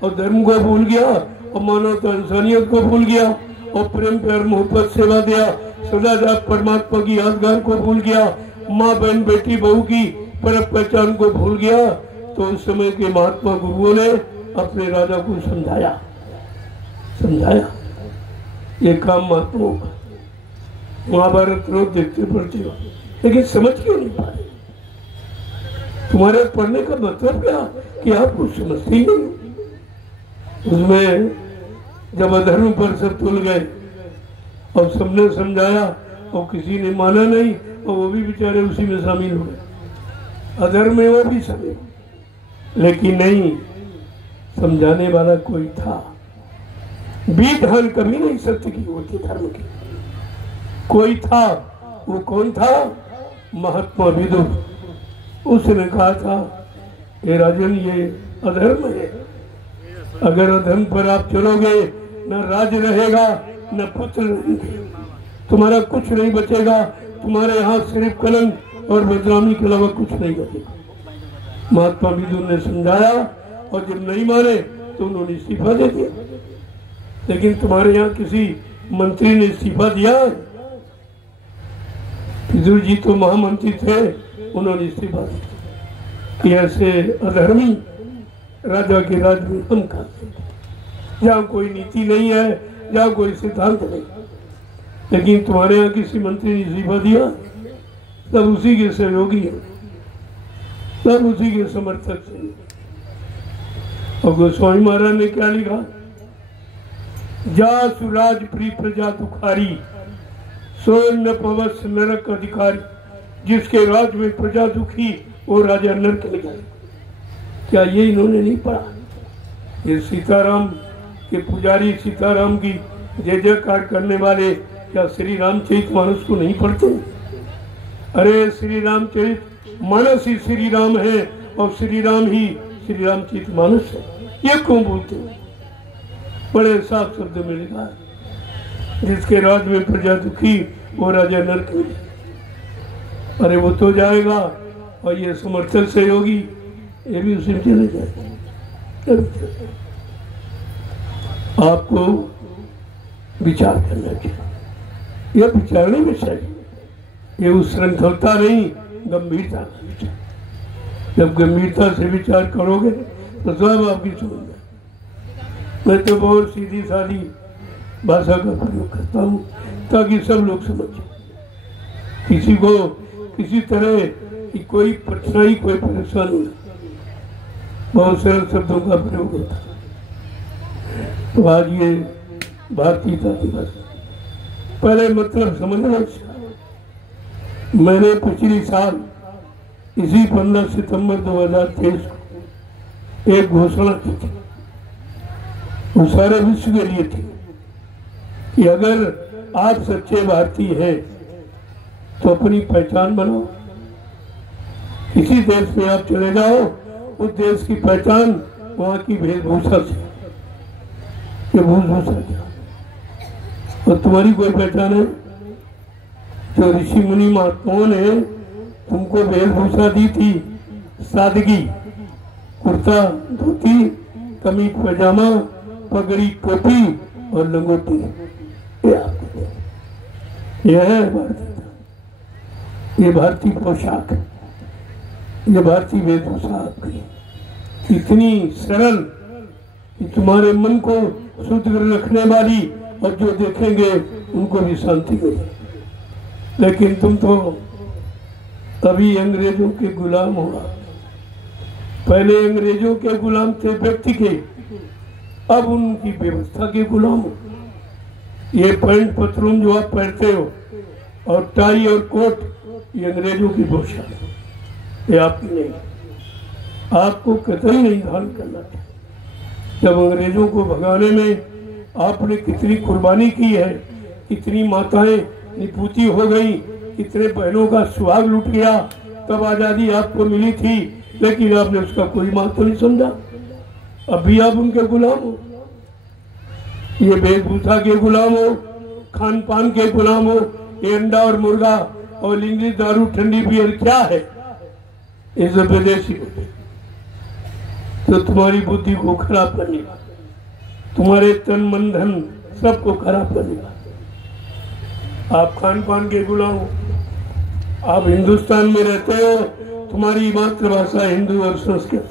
और धर्म को भूल गया और मानवता इंसानियत को भूल गया और प्रेम प्यार मोहब्बत सेवा दिया, सदा परमात्मा की यादगार को भूल गया, माँ बहन बेटी बहू की पर पहचान को भूल गया, तो उस समय के महात्मा गुरुओं ने अपने राजा को समझाया ये काम महात्माओं का। महाभारत रोज देखते पढ़ते हो लेकिन समझ क्यों नहीं पाए? तुम्हारे पढ़ने का मतलब क्या कि आप कुछ समझते ही नहीं। उसमें जब अधर्म पर सब तुल गए और सबने समझाया और किसी ने माना नहीं और वो भी बेचारे उसी में शामिल हो गए। अधर्म में वो भी शामिल, लेकिन नहीं समझाने वाला कोई था। बीत हान कभी नहीं सत्य की होती, धर्म की कोई था। वो कौन था? महात्मा विदुर। उसने कहा था हे राजन ये अधर्म है, अगर अधर्म पर आप चलोगे न राज रहेगा न पुत्र रहेंगे, तुम्हारा कुछ नहीं बचेगा, तुम्हारे यहाँ सिर्फ कलंक और बदनामी के अलावा कुछ नहीं बचेगा। महात्मा विदुर ने समझाया और जब नहीं माने तो उन्होंने इस्तीफा दे दिया। लेकिन तुम्हारे यहाँ किसी मंत्री ने इस्तीफा दिया? विदुर जी तो महामंत्री थे, उन्होंने इस्तीफा दिया कि ऐसे अधर्मी राजा के राज में हम खाते, जहाँ कोई नीति नहीं है, जहाँ कोई सिद्धांत नहीं। लेकिन तुम्हारे यहाँ किसी मंत्री ने इस्तीफा दिया, सब उसी के सहयोगी है, सब उसी के समर्थक से। और गोस्वामी महाराज ने क्या लिखा? जा सुराज प्री प्रजा दुखारी, सोन न पवस नरक अधिकारी। जिसके राज में प्रजा दुखी वो राजा नरक में गए। क्या ये इन्होंने नहीं पढ़ा? ये सीताराम के पुजारी सीताराम की जय जयकार करने वाले क्या श्री रामचरितमानस को नहीं पढ़ते? अरे श्री रामचरित मानस ही श्री राम है और श्री राम ही श्री रामचरितमानस है, ये क्यों बोलते हैं? बड़े साफ शब्द में लिखा है, जिसके राज में प्रजा दुखी वो राजा नरक में। अरे वो तो जाएगा और ये समर्थक सहयोगी ये भी उसी में चले जाएंगे। आपको विचार करना चाहिए, यह विचारने में चाहिए, ये उच्छृंखलता नहीं गंभीरता का विचार। जब गंभीरता से विचार करोगे तो सब आपकी समझ में। मैं तो बहुत सीधी सादी भाषा का प्रयोग करता हूँ ताकि सब लोग समझें। किसी को किसी तरह की कोई कठिनाई कोई परेशानी नहीं, बहुत सरल शब्दों का प्रयोग होता है। तो आज ये भारतीयता दिवस, पहले मतलब समझना चाहिए। मैंने पिछली साल इसी 15 सितंबर 2023 को एक घोषणा की थी, वो सारे विश्व के लिए थी कि अगर आप सच्चे भारतीय हैं तो अपनी पहचान बनाओ। किसी देश में आप चले जाओ, उस देश की पहचान वहां की वेशभूषा से, ये वेशभूषा क्या, और तुम्हारी कोई पहचान है? जो ऋषि मुनि महात्माओं ने तुमको वेशभूषा दी थी, सादगी, कुर्ता धोती, कमीज पैजामा, पगड़ी टोपी और लंगोटी, ये आपको यह है भारतीयता, ये भारतीय पोशाक, ये भारतीय वेशभूषा आपकी इतनी सरल कि तुम्हारे मन को शुद्ध कर रखने वाली, और जो देखेंगे उनको भी शांति मिले। लेकिन तुम तो अभी अंग्रेजों के गुलाम हो। पहले अंग्रेजों के गुलाम थे व्यक्ति के, अब उनकी व्यवस्था के गुलाम हो। ये पैंट पतलून जो आप पहनते हो और टाई और कोट, ये अंग्रेजों की पोशाक है, ये आपकी नहीं। आपको कतई नहीं धारण करना चाहिए। जब अंग्रेजों को भगाने में आपने कितनी कुर्बानी की है, कितनी माताएं निपूती हो गई, कितने बहनों का सुहाग लुट गया, तब आजादी आपको मिली थी, लेकिन आपने उसका कोई महत्व नहीं समझा। अभी आप उनके गुलाम हो, ये वेशभूषा के गुलाम हो, खान पान के गुलाम हो। ये अंडा और मुर्गा और इंग्लिश दारू ठंडी बियर क्या है? ये सब विदेशी तो तुम्हारी बुद्धि को खराब करने का, तुम्हारे तन मन धन सबको खराब करने का। आप खान पान के गुलाम हो। आप हिंदुस्तान में रहते हो, तुम्हारी मातृभाषा हिंदू और संस्कृत,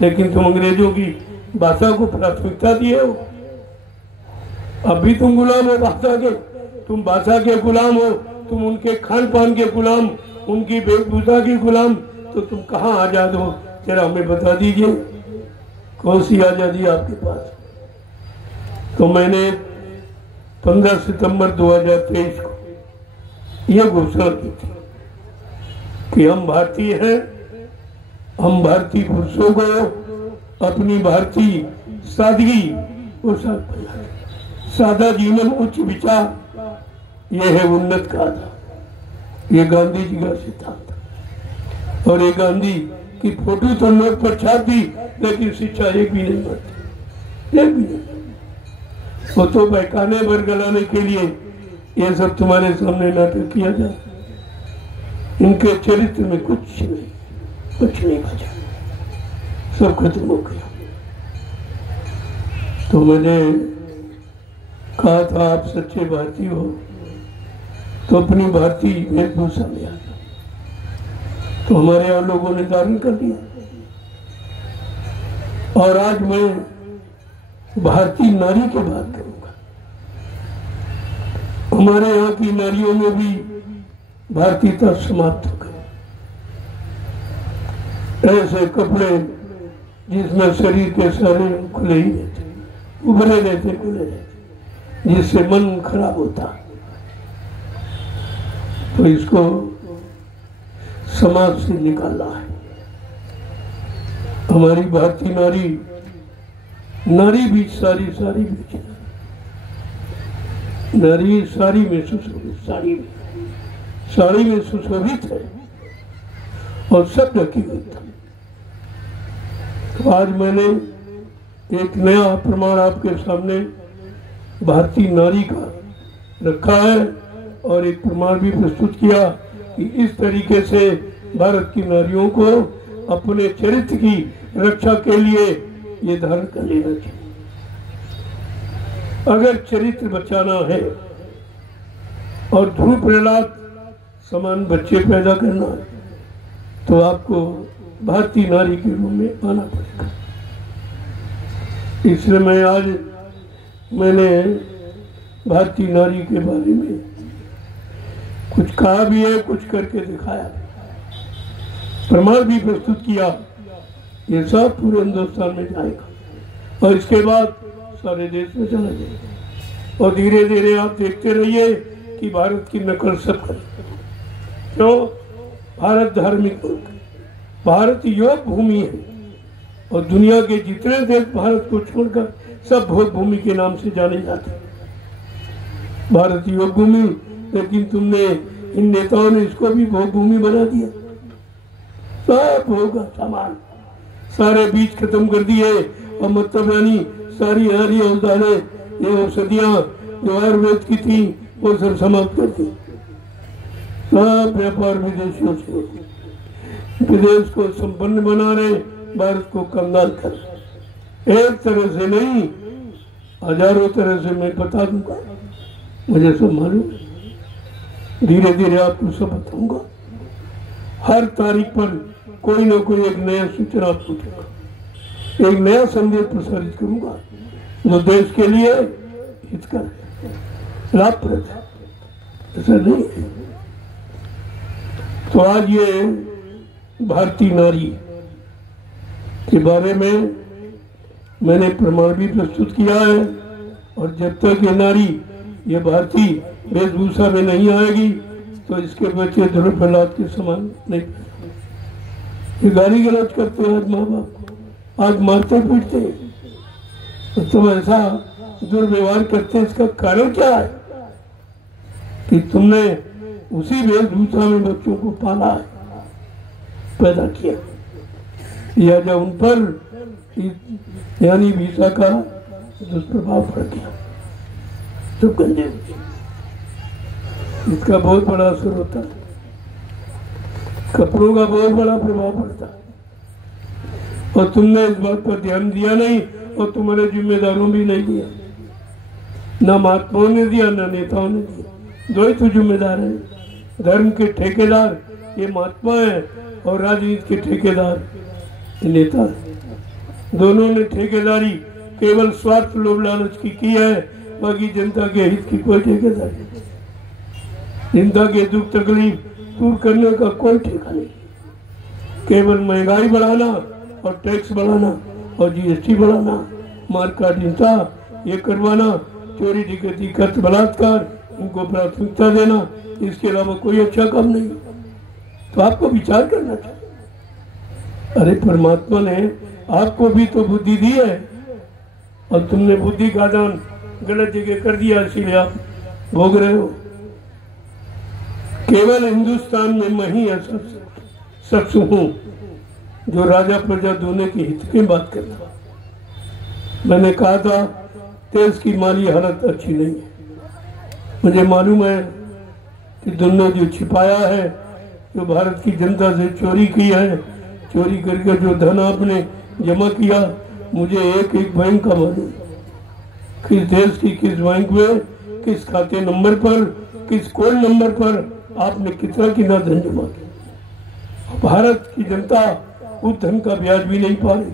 लेकिन तुम अंग्रेजों की भाषा को प्राथमिकता दिए हो। अब भी तुम गुलाम हो भाषा के, तुम भाषा के गुलाम हो, तुम उनके खान पान के गुलाम, उनकी वेशभूषा के गुलाम। तो तुम कहाँ आजाद हो? जरा हमें बता दीजिए, कौन सी आजादी आपके पास? तो मैंने 15 सितंबर 2023 को यह घोषणा की थी कि हम भारतीय हैं, हम भारतीय पुरुषों को अपनी भारतीय सादगी पोशाक पहनाएं। सादा जीवन उच्च विचार, यह है उन्नत का आधार। ये गांधी जी का सिद्धांत। और ये गांधी की फोटो तो नोट पर छाप दी, लेकिन शिक्षा एक भी नहीं बढ़ती, एक भी नहीं। वो तो बहकाने बरगलाने के लिए ये सब तुम्हारे सामने नाटक किया जाए। इनके चरित्र में कुछ नहीं बचा, सब खत्म हो गया। तो मैंने कहा था, आप सच्चे भारतीय हो तो अपनी भारतीय वेशभूषा में आ जाओ। तो हमारे यहाँ लोगों ने धारण कर दिया। और आज मैं भारतीय नारी की बात करूंगा। हमारे यहाँ की नारियों में भी भारतीयता समाप्त हो गई। ऐसे कपड़े जिसमें शरीर के सारे खुले ही रहते, उभरे रहते, खुले रहते, जिससे मन खराब होता। तो इसको समाज से निकालना है। हमारी भारतीय नारी भी सारी भी नारी साड़ी में सुशोभित, साड़ी में सुशोभित है और सब ढकी हुई था। तो आज मैंने एक नया प्रमाण आपके सामने भारतीय नारी का रखा है और एक प्रमाण भी प्रस्तुत किया कि इस तरीके से भारत की नारियों को अपने चरित्र की रक्षा के लिए ये धारण कर लेना चाहिए। अगर चरित्र बचाना है और ध्रुव प्रहलाद समान बच्चे पैदा करना है, तो आपको भारतीय नारी के रूप में आना पड़ेगा। इसलिए मैंने भारतीय नारी के बारे में कुछ कहा भी है, कुछ करके दिखाया, प्रमाण भी प्रस्तुत किया। ये सब पूरे हिंदुस्तान में जाएगा और इसके बाद सारे देश में चला जाएगा। और धीरे धीरे आप देखते रहिए कि भारत की नकल सब करें। क्यों? भारत धार्मिक मुल्क है, भारत योग भूमि है और दुनिया के जितने देश भारत को छोड़कर सब भोग भूमि के नाम से जाने जाते हैं। भारत योग भूमि, लेकिन तुमने इन नेताओं ने इसको भी भोग भूमि बना दिया। सब भोग सामान, सारे बीज खत्म कर दिए और मतलब यानी सारी हरी औजारें, ये औषधियां जो आयुर्वेद की थी वो सब समाप्त कर दी। सब व्यापार विदेशियों से, विदेश को संपन्न बना रहे, भारत को कंगाल कर। एक तरह से नहीं, हजारों तरह से मैं बता दूंगा, मुझे सब मालूम। धीरे धीरे आपको सब बताऊंगा। हर तारीख पर कोई ना कोई एक नया सूचना आपको दूंगा, एक नया संदेश प्रसारित करूंगा जो देश के लिए हितकर है, लाभप्रद है। ऐसा नहीं है। तो आज ये भारतीय नारी के बारे में मैंने प्रमाण भी प्रस्तुत किया है। और जब तक ये नारी ये भारतीय वेशभूषा में नहीं आएगी तो इसके बच्चे ध्रुव प्रहलाद के समान नहीं। ये गाली गलौज करते हैं आज माँ बाप, आज मारते पीटते, तो तुम ऐसा दुर्व्यवहार करते, इसका कारण क्या है? कि तुमने उसी वेशभूषा में बच्चों को पाला है, पैदा किया, लिहाजा उन पर यानी भीषा का दुष्प्रभाव पड़ गया। तो गंदे इसका बहुत बड़ा असर होता है, कपड़ों का बहुत बड़ा प्रभाव पड़ता है। और तुमने इस बात पर ध्यान दिया नहीं और तुम्हारे जिम्मेदारों भी नहीं दिया, ना महात्माओं ने दिया ना नेताओं ने दिया। दो ही तो जिम्मेदार हैं, धर्म के ठेकेदार ये महात्मा है और राजनीति के ठेकेदार ये नेता है। दोनों ने ठेकेदारी केवल स्वार्थ लोभ लालच की है, बाकी जनता के हित की कोई ठेकेदारी नहीं। जनता के दुख तकलीफ दूर करने का कोई ठेका नहीं, केवल महंगाई बढ़ाना और टैक्स बढ़ाना और जीएसटी बढ़ाना, मारकाट हिंसा ये करवाना, चोरी डकैती कत्ल बलात्कार इनको प्राथमिकता देना, इसके अलावा कोई अच्छा काम नहीं। तो आपको विचार करना चाहिए। अरे परमात्मा ने आपको भी तो बुद्धि दी है और तुमने बुद्धि का दान गलत जगह कर दिया, इसीलिए आप भोग रहे हो। केवल हिंदुस्तान में मैं ही ऐसा शख्स हूँ जो राजा प्रजा दोनों के हित की बात करता। मैंने कहा था देश की माली हालत अच्छी नहीं है। मुझे मालूम है कि तुमने जो छिपाया है, जो भारत की जनता से चोरी की है, चोरी करके जो धन आपने जमा किया, मुझे एक एक बैंक का मालूम, किस देश की किस बैंक में, किस खाते नंबर पर, किस कोड नंबर पर आपने कितना धन जमा किया। भारत की जनता उस धन का ब्याज भी नहीं पा रही।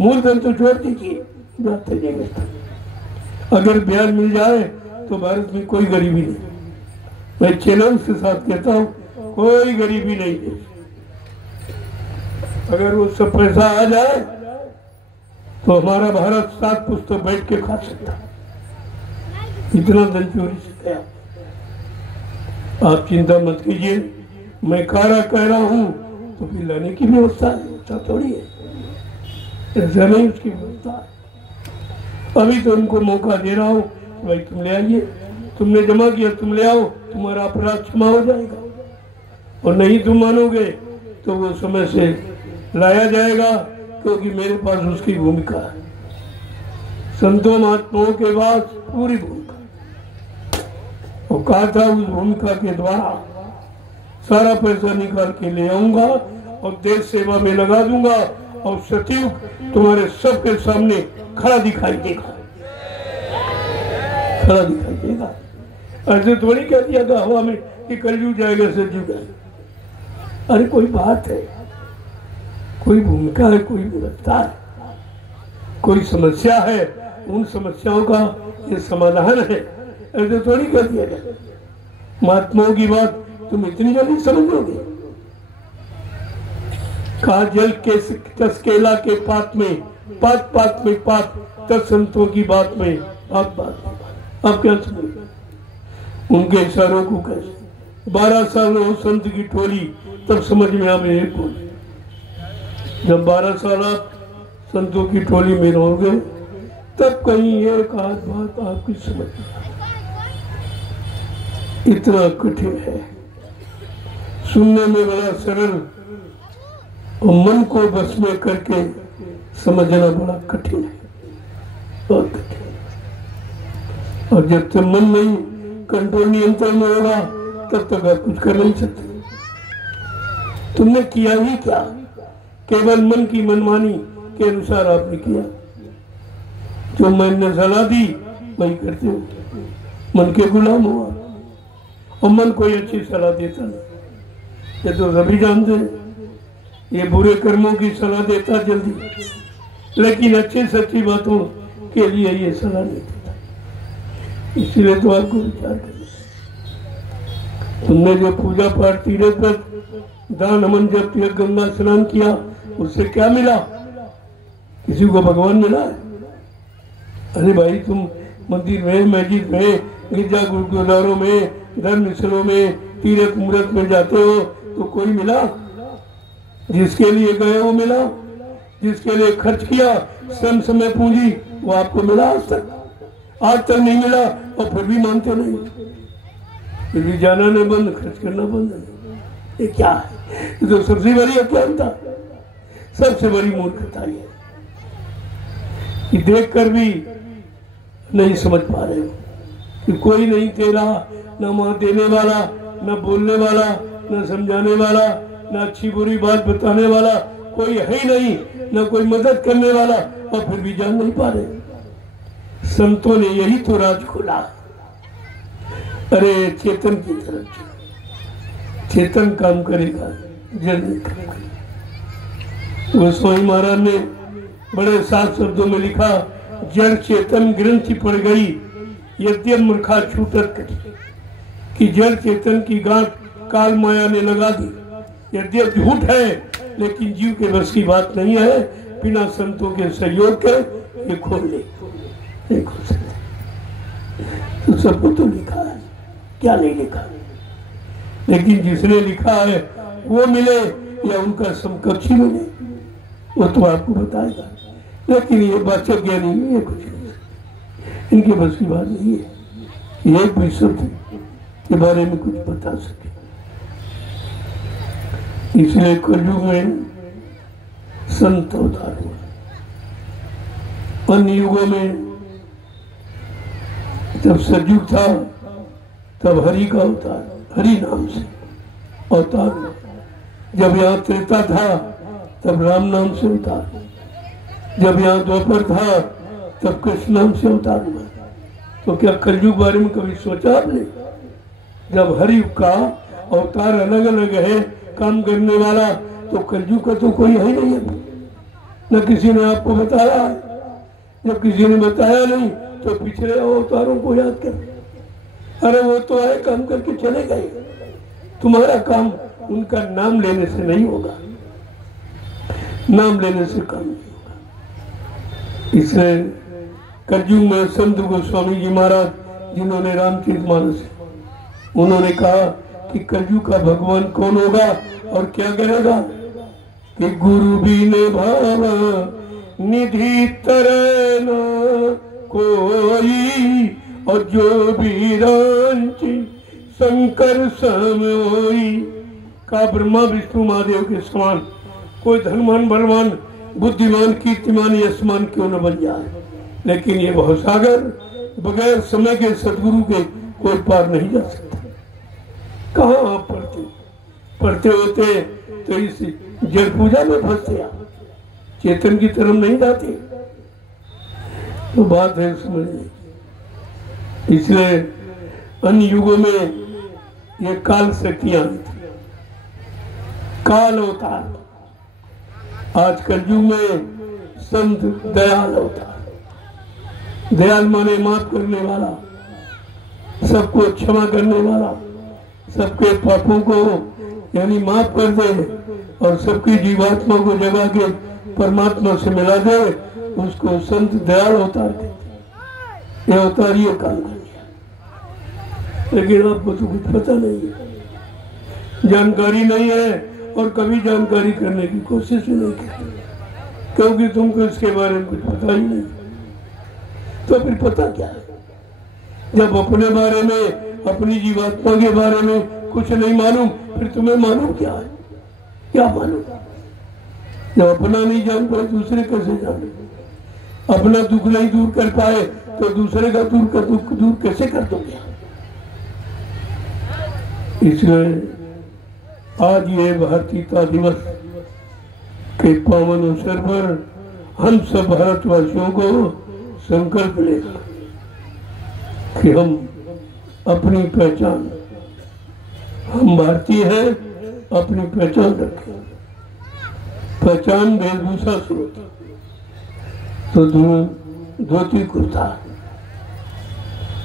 मूलधन तो छोड़ दीजिए, ब्याज तो नहीं मिलता। अगर ब्याज मिल जाए तो भारत में कोई गरीबी नहीं। मैं चैलेंज के साथ कहता हूँ, कोई गरीबी नहीं है। अगर वो सब पैसा आ जाए तो हमारा भारत 7 पुस्तक बैठ के खा सकता, इतना धन चोरी से गया। आप चिंता मत कीजिए, मैं कारा कह रहा हूँ तो फिर लाने की व्यवस्था है, ऐसा थोड़ी है, ऐसा नहीं उसकी व्यवस्था है। अभी तो उनको मौका दे रहा हूँ, भाई तुम ले आइए, तुमने जमा किया तुम ले आओ, तुम्हारा अपराध क्षमा हो जाएगा। और नहीं तुम मानोगे तो वो समय से लाया जाएगा, क्योंकि मेरे पास उसकी भूमिका है। संतों महात्माओं के पास पूरी भूमिका, वो कहा था उस भूमिका के द्वारा सारा पैसा निकाल के ले आऊंगा और देश सेवा में लगा दूंगा और सचिव तुम्हारे सबके सामने खड़ा दिखाई देगा, खड़ा दिखाई देगा। ऐसे थोड़ी कह दिया था हवा में कि कलयुग जाएगा सचिव जाएगा। अरे कोई बात है, कोई भूमिका है, कोई व्यवस्था है, कोई समस्या है, उन समस्याओं का ये समाधान है। ऐसे थोड़ी कह दिया जाए। महात्माओं की बात तुम इतनी जल्दी समझ लोगे? कहा जल के तस केला के पात में पात पात में पात, तस संतों की बात में बात बात में बात। आप क्या समझ उनके इशारों को? कैसे 12 साल हो संत की टोली, तब समझ में आ मेरे को। जब 12 साल आप संतों की टोली में रहोगे तब कहीं एक आध बात आपकी समझ में आए। इतना कठिन है, सुनने में बड़ा सरल और मन को बस में करके समझना बड़ा कठिन है, बहुत कठिन। और जब तक मन नहीं कंट्रोल नियंत्रण में होगा तब तक आप कुछ कर नहीं सकते। तुमने किया ही क्या? केवल मन की मनमानी के अनुसार आपने किया। जो मैंने सलाह दी वही करते हो, मन के गुलाम हुआ। और मन कोई अच्छी सलाह देता नहीं, ये तो सभी जानते हैं। ये बुरे कर्मों की सलाह देता जल्दी, लेकिन अच्छी सच्ची बातों के लिए ये सलाह नहीं देता। इसलिए तो आपको विचार करना। तुमने जो पूजा पाठ, तीर्थ व्रत, दान, हवन, जप, यज्ञ, गंगा स्नान किया, उससे क्या मिला? किसी को भगवान मिला है? अरे भाई, तुम मंदिर में, मस्जिद में, गिरजा गुरुद्वारों में, धर्म स्थलों में, तीर्थ मूर्त में जाते हो तो कोई मिला? जिसके लिए गए वो मिला? जिसके लिए खर्च किया श्रम, समय, पूंजी, वो आपको मिला? आज तक नहीं मिला। और फिर भी मानते नहीं, फिर भी जाना नहीं बंद, खर्च करना बंद। ये क्या है? ये तो सबसे बड़ी अज्ञानता, सबसे बड़ी मूर्खता है कि देख कर भी नहीं समझ पा रहे हो कि कोई नहीं तेरा, न मां देने वाला, न बोलने वाला, न समझाने वाला, न अच्छी बुरी बात बताने वाला कोई है ही नहीं, न कोई मदद करने वाला, और फिर भी जान नहीं पा रहे। संतों ने यही तो राज खोला। अरे चेतन की तरफ चलो, चेतन काम करेगा, जड़ नहीं काम करेगा। गोस्वामी महाराज ने बड़े साफ शब्दों में लिखा, जड़ चेतन ग्रंथि पड़ गई, यद्यप मूर्खा छूटत करी। कि जड़ चेतन की गांठ काल माया ने लगा दी। यद्यप झूठ है लेकिन जीव के बस की बात नहीं है, बिना संतों के सहयोग के ये खोल ले, नहीं खोल सकते। तो सबको तो लिखा है, क्या नहीं लिखा? लेकिन जिसने लिखा है वो मिले या उनका समकक्षी मिले, वो तो आपको बताएगा। लेकिन ये वाचक ज्ञानी नहीं है, कुछ नहीं, इनके बस की बात नहीं है कि एक भी शब्द के बारे में कुछ बता सके। इसलिए कलयुग में संत अवतार हुआ। अन्य युगों में जब सतयुग था तब हरि का अवतार, हरि नाम से अवतार हुआ। जब यहाँ त्रेता था तब राम नाम से अवतार, जब यहाँ द्वापर था तब कृष्ण नाम से अवतार हुआ। तो क्या कलयुग बारे में कभी सोचा आपने? जब हरि का अवतार अलग अलग है काम करने वाला, तो कलयुग का तो कोई है ही नहीं है। न किसी ने आपको बताया, जब किसी ने बताया नहीं तो पिछले अवतारों को याद कर। अरे वो तो आए काम करके चले गए, तुम्हारा काम उनका नाम लेने से नहीं होगा, नाम लेने से काम नहीं होगा। इसलिए कलयुग में संत गोस्वामी जी महाराज, जिन्होंने रामचरितमानस, उन्होंने कहा कि कलयुग का भगवान कौन होगा और क्या करेगा? कि गुरु बिन भाव निधि तरह न कोई, और जो भी रांची शंकर सम होई। का ब्रह्मा विष्णु महादेव के समान कोई धनवान, बलवान, बुद्धिमान, कीर्तिमान, यशमान क्यों न बन जाए, लेकिन ये भवसागर बगैर समय के सदगुरु के कोई पार नहीं जा सकता। कहाँ आप पढ़ते होते तो इस जड़ पूजा में फंसते आप, चेतन की तरफ नहीं जाते। तो बात है समझने। इसलिए अन्य युगों में ये काल शक्तियां थी, काल अवतार। आज कलयुग में संत दयाल अवतार। दयाल माने माफ करने वाला, सबको क्षमा करने वाला, सबके पापों को यानी माफ कर दे और सबकी जीवात्मा को जगा के परमात्मा से मिला दे, उसको संत दयाल अवतार देते। ये अवतार ये काम कर दिया, लेकिन आपको तो कुछ पता नहीं है, जानकारी नहीं है और कभी जानकारी करने की कोशिश भी नहीं करते, क्योंकि तुमको इसके बारे में कुछ पता ही नहीं। तो फिर पता क्या है? जब अपने बारे में, अपनी जीवात्मा के बारे में कुछ नहीं मालूम, फिर तुम्हें मालूम क्या है? क्या मालूम? जब अपना नहीं जान पाए दूसरे कैसे जाने? अपना दुख नहीं दूर कर पाए तो दूसरे का दुख दूर कैसे कर दोगे? इसलिए आज ये भारतीयता दिवस के पावन अवसर पर हम सब भारतवासियों को संकल्प लेगा कि हम अपनी पहचान, हम भारतीय हैं, अपनी पहचान रखें। पहचान वेशभूषा से होती, तो धोती कुर्ता,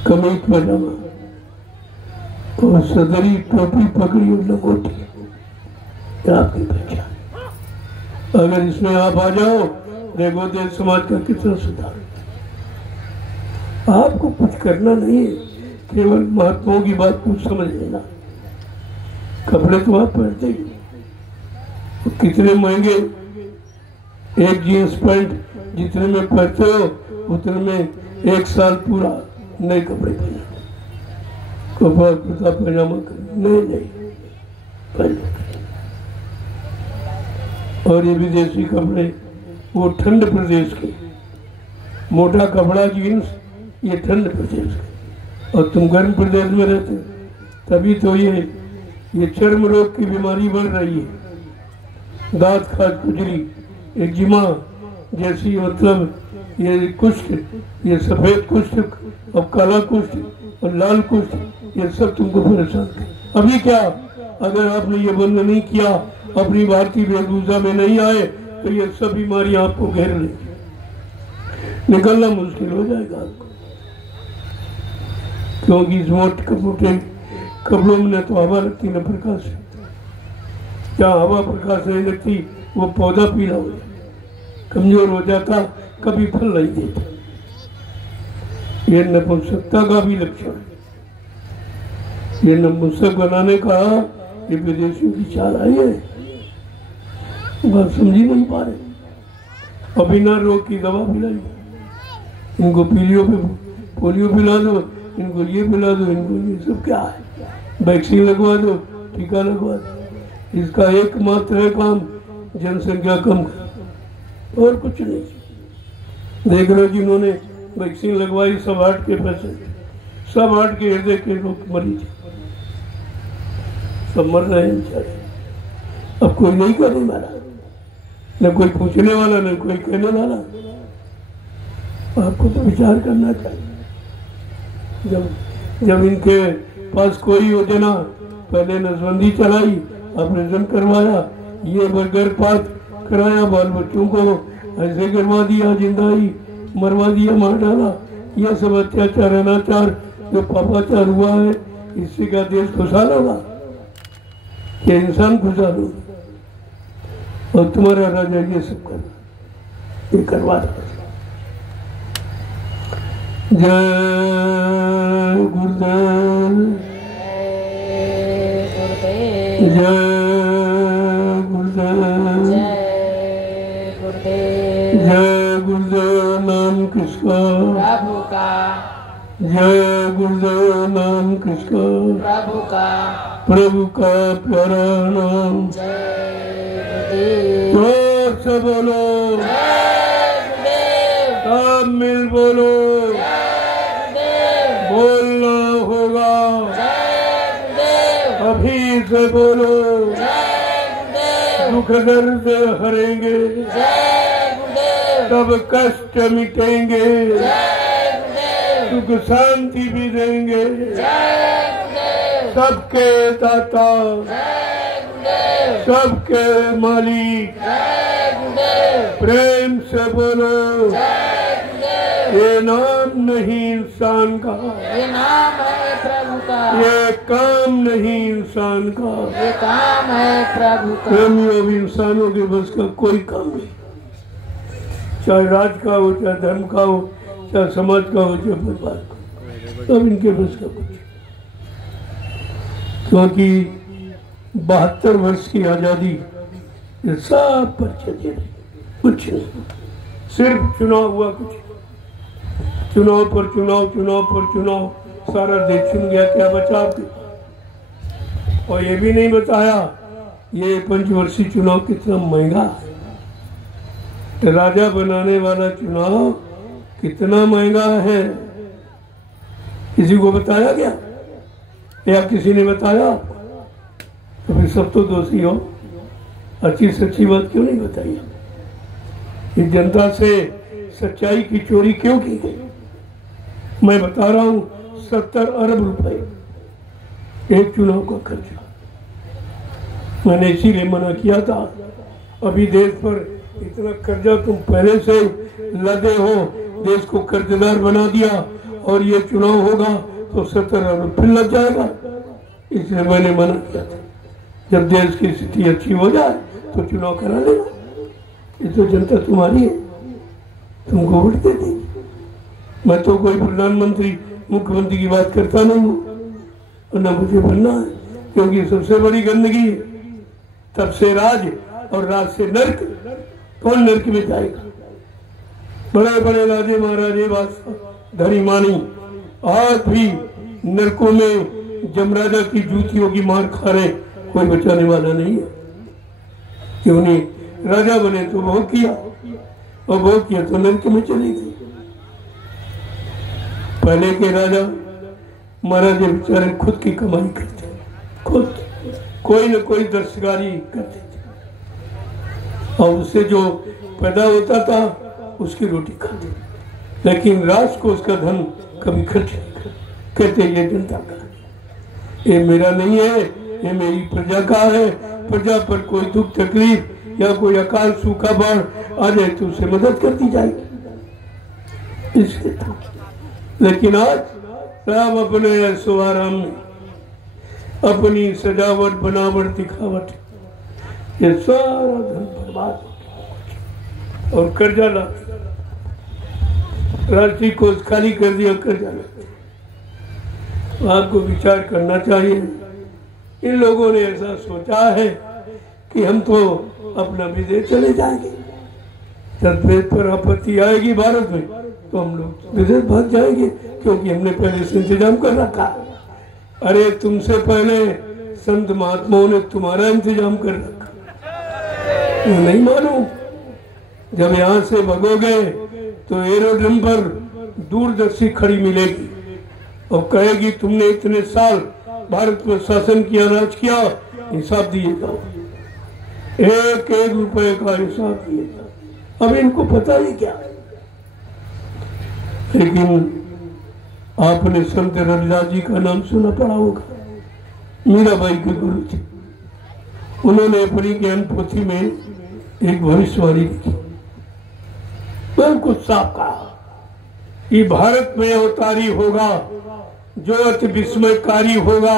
कमीज पजामा और सदरी टोपी पगड़ी और लंगोटी, आपकी पहचान। अगर इसमें आप आ जाओ, देखो देश समाज का कितना सुधार। आपको कुछ करना नहीं है, केवल महात्माओं की बात कुछ समझ लेना। कपड़े तो आप पहनते ही, तो कितने महंगे, एक जींस पैंट जितने में पहनते हो उतने में एक साल पूरा नए कपड़े पहने, कपड़ा कुर्ता पजामा नहीं पहनो। और ये विदेशी कपड़े, वो ठंड प्रदेश के, मोटा कपड़ा जींस, ये ठंड प्रदेश के, और तुम गर्म प्रदेश में रहते, तभी तो ये चर्म रोग की बीमारी बढ़ रही है। दांत खाज, खुजली, एक्जिमा जैसी, मतलब ये कुष्ठ, ये सफेद कुष्ठ और काला कुष्ठ और लाल कुष्ठ, ये सब तुमको परेशान कर। अभी क्या, अगर आपने ये बंद नहीं किया, अपनी भारतीय वेशभूषा में नहीं आए, तो ये सब बीमारियां आपको घेर लेंगी, निकलना मुश्किल हो जाएगा आपको। क्योंकि इस मोटे कपड़ों में न तो हवा लगती न प्रकाश। जहाँ हवा प्रकाश नहीं लगती वो पौधा पीला हो जाता, कमजोर हो जाता, कभी फल नहीं देता। ये नपुंसकता का भी लक्षण है। ये नपुंसक बनाने का ये विदेशियों की चाल आई है, बात समझी नहीं पा रहे। बिना रोग की दवा पिलाई, इनको पोलियो पिला दो, इनको ये पिला दो, इनको ये सब क्या है, वैक्सीन लगवा दो, टीका लगवा दो। इसका एकमात्र है काम जनसंख्या कम कर, और कुछ नहीं। देख रहे जिन्होंने वैक्सीन लगवाई, सब हार्ट के पेशेंट, सब हार्ट के हृदय के रोग मरीज, सब मर रहे हैं बेचारे। अब कोई नहीं करने वाला, न कोई पूछने वाला, न कोई कहने वाला। आपको तो विचार करना चाहिए। जब इनके पास कोई योजना, पहले नसबंदी चलाई, ऑपरेशन करवाया, ये गर्भपात कराया, बाल बच्चों को ऐसे करवा दिया, जिंदाई मरवा दिया, मार डाला। ये सब अत्याचार, अनाचार, जो पापाचार हुआ है, इससे क्या देश खुशहाल होगा? ये इंसान खुशहाल होगा। और तुम्हारा राजा ये सब करना, ये करवा रहा। जय गुरुदेव, जय गुरुदेव, जय गुरुदेव। नाम किसका? प्रभु का। जय गुरुदेव। नाम किसका? प्रभु का। प्रभु का प्यारा नाम। जोर से बोलो, सब मिल बोलो, बोलना होगा, अभी से बोलो, दुख दर्द हरेंगे, सब कष्ट मिटेंगे, सुख शांति भी देंगे, सबके दाता, सबके मालिक। प्रेम से बोलो, ये नाम नाम नहीं इंसान का, ये नाम है प्रभु का, ये काम नहीं इंसान का, ये काम है प्रभु का। प्रेमियों भी इंसानों के बस का कोई काम नहीं, चाहे राज का हो, चाहे धर्म का हो, चाहे समाज का हो, चाहे परिवार का, सब इनके बस का कुछ। क्योंकि 72 वर्ष की आजादी ये सब परिचय दे रही, कुछ नहीं, सिर्फ चुनाव हुआ, कुछ चुनाव पर चुनाव, चुनाव पर चुनाव, सारा देश चुन गया, क्या बचा आपके पास? और ये भी नहीं बताया ये पंचवर्षीय चुनाव कितना महंगा है, राजा बनाने वाला चुनाव कितना महंगा है, किसी को बताया गया या किसी ने बताया? तो फिर सब तो दोषी हो, अच्छी सच्ची बात क्यों नहीं बताई? इस जनता से सच्चाई की चोरी क्यों की गई? मैं बता रहा हूँ 70 अरब रुपए एक चुनाव का खर्चा। मैंने इसीलिए मना किया था, अभी देश पर इतना कर्जा तुम पहले से लदे हो, देश को कर्जदार बना दिया और ये चुनाव होगा तो 70 अरब फिर लग जाएगा, इसलिए मैंने मना किया था। जब देश की स्थिति अच्छी हो जाए तो चुनाव करा लेना, ये तो जनता तुम्हारी है, तुमको वोट दे देगी। मैं तो कोई प्रधानमंत्री मुख्यमंत्री की बात करता नहीं हूँ, और न मुझे बनना है, क्योंकि सबसे बड़ी गंदगी है, तब से राज और राज से नर्क, कौन नर्क में जाएगा? बड़े बड़े राजे महाराजे बादशाह धनी मानी आज भी नरकों में जमराजा की जूतियों की मार खा रहे, कोई बचाने वाला नहीं है। क्यों नहीं? राजा बने तो भोग किया, और भोग किया तो नरक में चले गए। पहले के राजा महाराजे बेचारे खुद की कमाई करते, खुद कोई न कोई दस्तकारी करते थे, और उससे जो पैदा होता था उसकी रोटी खाते, लेकिन राज को उसका धन कभी खर्च नहीं करते। कहते ये जनता का, ये मेरा नहीं है, ये मेरी प्रजा का है, प्रजा पर कोई दुख तकलीफ या कोई अकाल सूखा बाढ़ आ जाए तो उसे मदद कर दी जाएगी, इसलिए था। लेकिन आज सब अपने ऐसो आराम में, अपनी सजावट बनावट दिखावट, ये सारा धन बर्बाद और कर्जा ला, राष्ट्रीय कोष खाली कर दिया, कर्जा ला। आपको विचार करना चाहिए। इन लोगों ने ऐसा सोचा है कि हम तो अपना विदेश चले जाएंगे, जब देश पर आपत्ति आएगी भारत में तो हम लोग विदेश भाग जाएंगे, क्योंकि हमने पहले से इंतजाम कर रखा। अरे तुमसे पहले संत महात्माओं ने तुम्हारा इंतजाम कर रखा, नहीं मानो। जब यहाँ से भगोगे तो एरोड्रम पर दूरदर्शी खड़ी मिलेगी और कहेगी तुमने इतने साल भारत पर शासन किया, राज किया, हिसाब दिए जाओ, एक एक रुपए का हिसाब दिए जाओ। अब इनको पता नहीं क्या, लेकिन आपने संत रविदास जी का नाम सुना पड़ा होगा, मीराबाई के गुरु थे। उन्होंने अपनी ज्ञान पोथी में एक भविष्यवाणी लिखी, बिल्कुल साफ कहा कि भारत में अवतारी होगा जो अति विस्मयकारी होगा,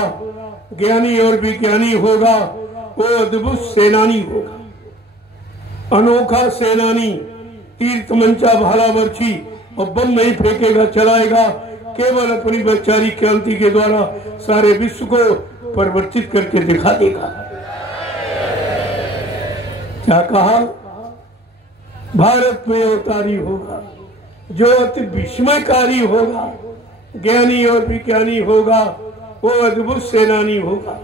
ज्ञानी और विज्ञानी होगा, वो अद्भुत सेनानी होगा, अनोखा सेनानी, तीर तमंचा भाला वर्षी और बम नहीं फेंकेगा, चलाएगा, केवल अपनी वैचारिक क्रांति के द्वारा सारे विश्व को परिवर्तित करके दिखा देगा। क्या कहा? भारत में अवतारी होगा जो अति विस्मयकारी होगा, ज्ञानी और विज्ञानी होगा, वो अद्भुत सेनानी होगा,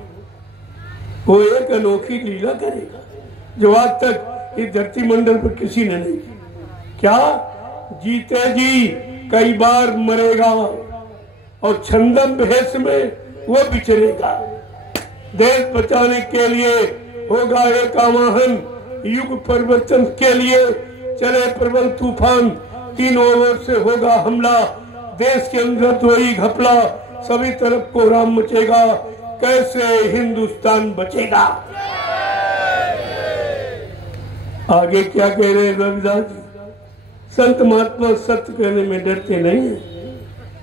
वो एक अनोखी लीला करेगा जो आज तक इस धरती मंडल पर किसी ने नहीं की। क्या? जीते जी कई बार मरेगा और छंदम भेष में वो विचरेगा। देश बचाने के लिए होगा एक आवाहन, युग परिवर्तन के लिए चले प्रबल तूफान, 3 ओर से होगा हमला, देश के अंदर धोई घपला, सभी तरफ कोहराम मचेगा, कैसे हिंदुस्तान बचेगा। आगे क्या कह रहे हैं रविदास जी? संत महात्मा सत्य कहने में डरते नहीं है,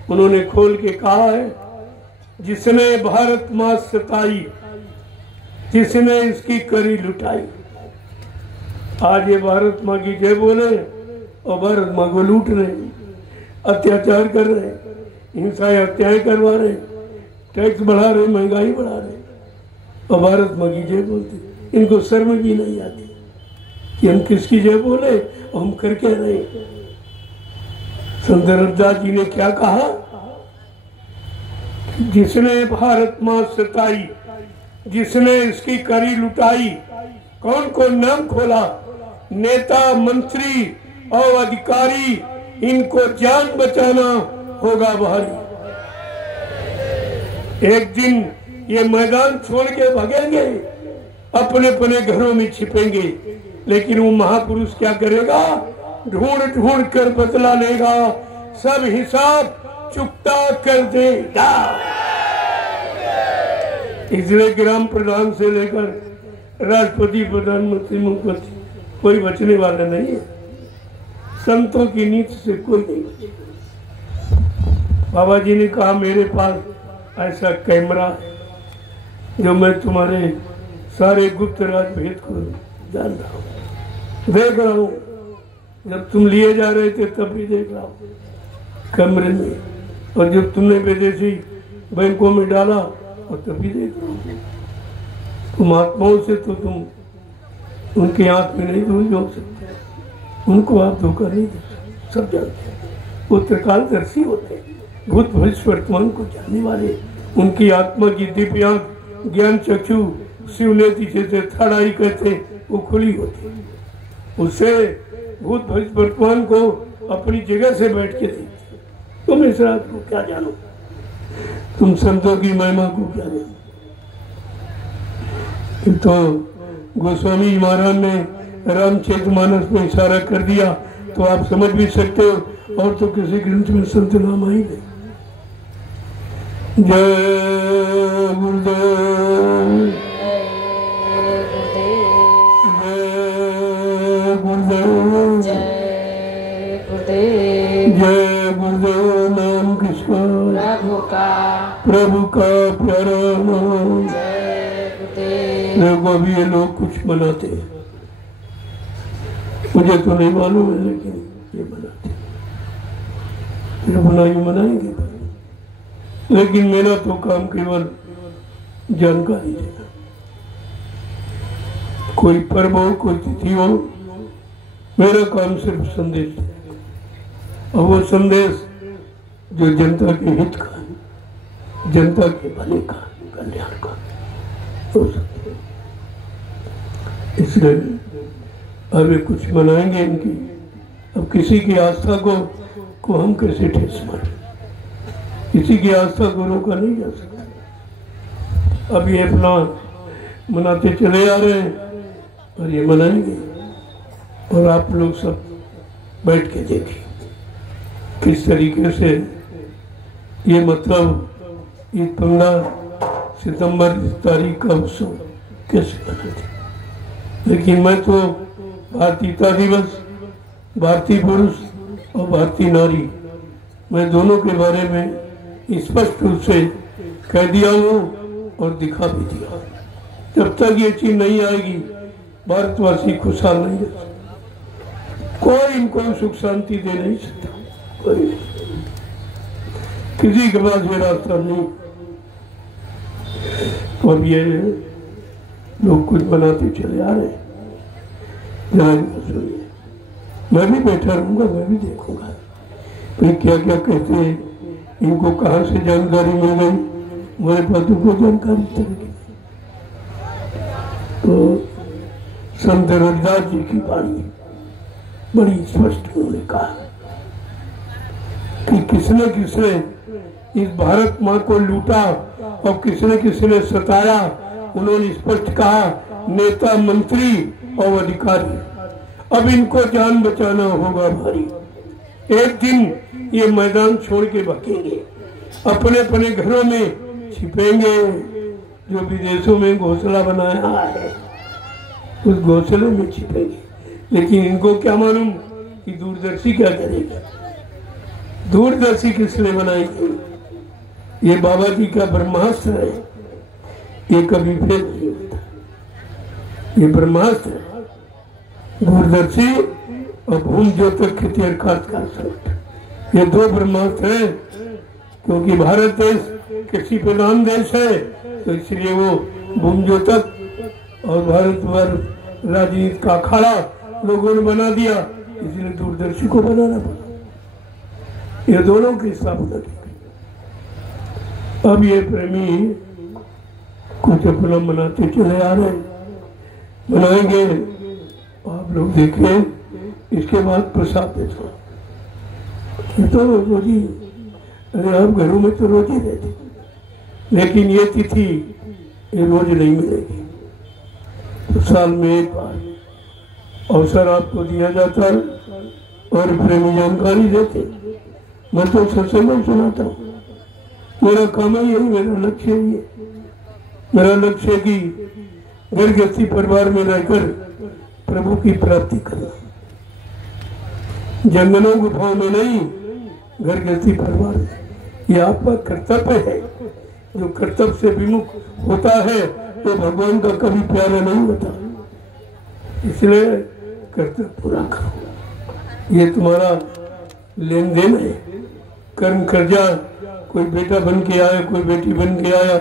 उन्होंने खोल के कहा है, जिसने भारत माँ सताई, जिसने इसकी करी लुटाई। आज ये भारत माँ की जय बोले और भारत माँ को लूट रहे, अत्याचार कर रहे, हिंसा हत्याएं करवा रहे, टैक्स बढ़ा रहे, महंगाई बढ़ा रहे और भारत माँ की जय बोलते। इनको शर्म भी नहीं आती कि हम किसकी जय बोले और हम कर क्या रहे। संत रविदास जी ने क्या कहा, जिसने भारत माँ सताई, जिसने इसकी करी लुटाई। कौन कौन नाम खोला, नेता मंत्री और अधिकारी, इनको जान बचाना होगा भारी। एक दिन ये मैदान छोड़ के भागेंगे, अपने अपने घरों में छिपेंगे, लेकिन वो महापुरुष क्या करेगा, ढूंढ ढूंढ कर बदला लेगा, सब हिसाब चुकता कर देगा। इसलिए ग्राम प्रधान से लेकर राष्ट्रपति, प्रधानमंत्री, मुख्यमंत्री कोई बचने वाला नहीं है। संतों की नीति से कोई नहीं बचेगा। बाबा जी ने कहा, मेरे पास ऐसा कैमरा है जो मैं तुम्हारे सारे गुप्त राज भेद को जान रहा हूँ, देख रहा हूँ। जब तुम लिए जा रहे थे तब भी देख रहा हूँ कमरे में, और जब तुमने विदेशी बैंकों में डाला और तब भी देख रहा हूँ। तुम आत्माओं से तो तुम उनके आंख में नहीं धूल झोंक सकते, उनको आप धोखा नहीं दे सकते, सब जानते हैं। वो त्रिकालदर्शी होते हैं, भूत भविष्य वर्तमान को जानने वाले। उनकी आत्मा की दिव्य आंख, ज्ञान चक्षु, शिवनेति जैसे थर्ड आई कहते, वो खुली होती। उससे भूत भविष्य वर्तमान को अपनी जगह से बैठ के देखते। तुम इस रात को क्या जानो, तुम संतों की महिमा को क्या जानो। तो गोस्वामी महाराज ने रामचरितमानस में इशारा कर दिया तो आप समझ भी सकते हो, और तो किसी ग्रंथ में संत नाम आई नहीं। जय गुरुदेव, जय गुरुदेव, जय गुरुदेव, जय गुरुदेव। नाम किसका, प्रभु का प्यारा नाम। जय गुरुदेव। देखो अभी ये लोग कुछ मनाते हैं, मुझे तो नहीं मालूम है, लेकिन ये मनाते हैं। मनाएंगे, लेकिन मेरा तो काम केवल जानकारी देना। कोई पर्व हो, कोई तिथि हो, मेरा काम सिर्फ संदेश देना, और वो संदेश जो जनता के हित का, जनता के भले का, कल्याण का हो सकता है। इसलिए अभी कुछ मनाएंगे इनकी। अब किसी की आस्था को हम कैसे ठेस मारें, किसी की आस्था को रोका नहीं जा सकता। अब ये अपना मनाते चले आ रहे हैं और ये मनाएंगे, और आप लोग सब बैठ के देखिए किस तरीके से ये मतलब ये 15 सितंबर इस तारीख का उत्सव कैसे मनाते। लेकिन मैं तो भारतीयता दिवस, भारतीय पुरुष और भारतीय नारी, मैं दोनों के बारे में स्पष्ट रूप से कह दिया हूँ और दिखा भी दिया। जब तक ये चीज नहीं आएगी, भारतवासी खुशहाल नहीं रह सकता। कोई इनको सुख शांति दे नहीं सकता, कोई किसी के पास ये रास्ता नहीं। और ये लोग कुछ बनाते चले आ रहे हैं। सुनिए, मैं भी बैठा रहूंगा, मैं भी देखूंगा भाई क्या क्या कहते हैं, इनको कहाँ से जानकारी मिल गई। मेरे पास तो कोई जानकारी तरह की। तो संत रविदास जी की वाणी बड़ी स्पष्ट उन्होंने कहा कि किसने किसने इस भारत माँ को लूटा और किसने किसने सताया। उन्होंने स्पष्ट कहा, नेता मंत्री और अधिकारी, अब इनको जान बचाना होगा भारी। एक दिन ये मैदान छोड़ के भागेंगे, अपने अपने घरों में छिपेंगे। जो विदेशों में घोंसला बनाया है उस घोंसले में छिपेंगे। लेकिन इनको क्या मालूम कि दूरदर्शी क्या करेगा। दूरदर्शी किसने बनाई थी? ये बाबा जी का ब्रह्मास्त्र है, ये कभी फेल नहीं होता। ये ब्रह्मास्त्र है, दूरदर्शी और भूम ज्योतिष खितियर का ये दो ब्रह्मास्त्र है। क्योंकि भारत देश कृषि प्रधान देश है, तो इसलिए वो भूम ज्योतिष और भारत वर्ष राजनीति का अखाड़ा लोगों ने बना दिया, इसलिए दूरदर्शी को बनाना पड़ा। ये दोनों की स्थापना की। अब ये प्रेमी कुछ अपना मनाते चले आ रहे, मनाएंगे, आप लोग देखें, इसके बाद प्रसाद देना। ये तो रोजी, अरे आप घरों में तो रोज ही रहते, लेकिन ये तिथि ये रोज नहीं मिलेगी। तो साल में एक बार अवसर आपको दिया जाता है और प्रेमी जानकारी देते। मैं तो सत्संग सुनाता हूँ, मेरा काम ही यही, मेरा लक्ष्य यही है। मेरा लक्ष्य है कि घर गृहस्थी परिवार में रहकर प्रभु की प्राप्ति करना, जंगलों गुफाओं में नहीं, घर गृहस्थी परिवार में। यह आपका कर्तव्य है। जो कर्तव्य से विमुख होता है तो भगवान का कभी प्यारा नहीं होता। इसलिए कर्तव्य पूरा करो, ये तुम्हारा लेन देन है। कर्म कर्जा, कोई बेटा बन के आया, कोई बेटी बन के आया,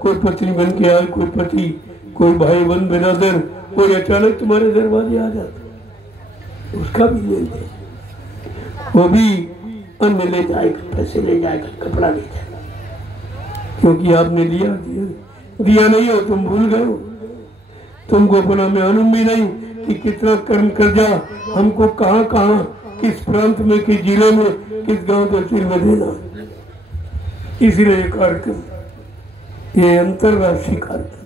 कोई पत्नी बन के आया, कोई पति, कोई भाई बहन बिरादर, कोई अचानक तुम्हारे दरवाजे आ जाता, उसका भी लेन देन। वो भी अन्न ले जाएगा, पैसे ले जाएगा, कपड़ा ले जाएगा, क्योंकि आपने दिया नहीं हो, तुम भूल गए हो। तुमको अपना मालूम भी नहीं कि कितना कर्म कर्जा हमको कहाँ कहाँ, किस प्रांत में, किस जिले में, किस गांव तहसील में देना। इसलिए कार्यक्रम, ये अंतरराष्ट्रीय कार्यक्रम,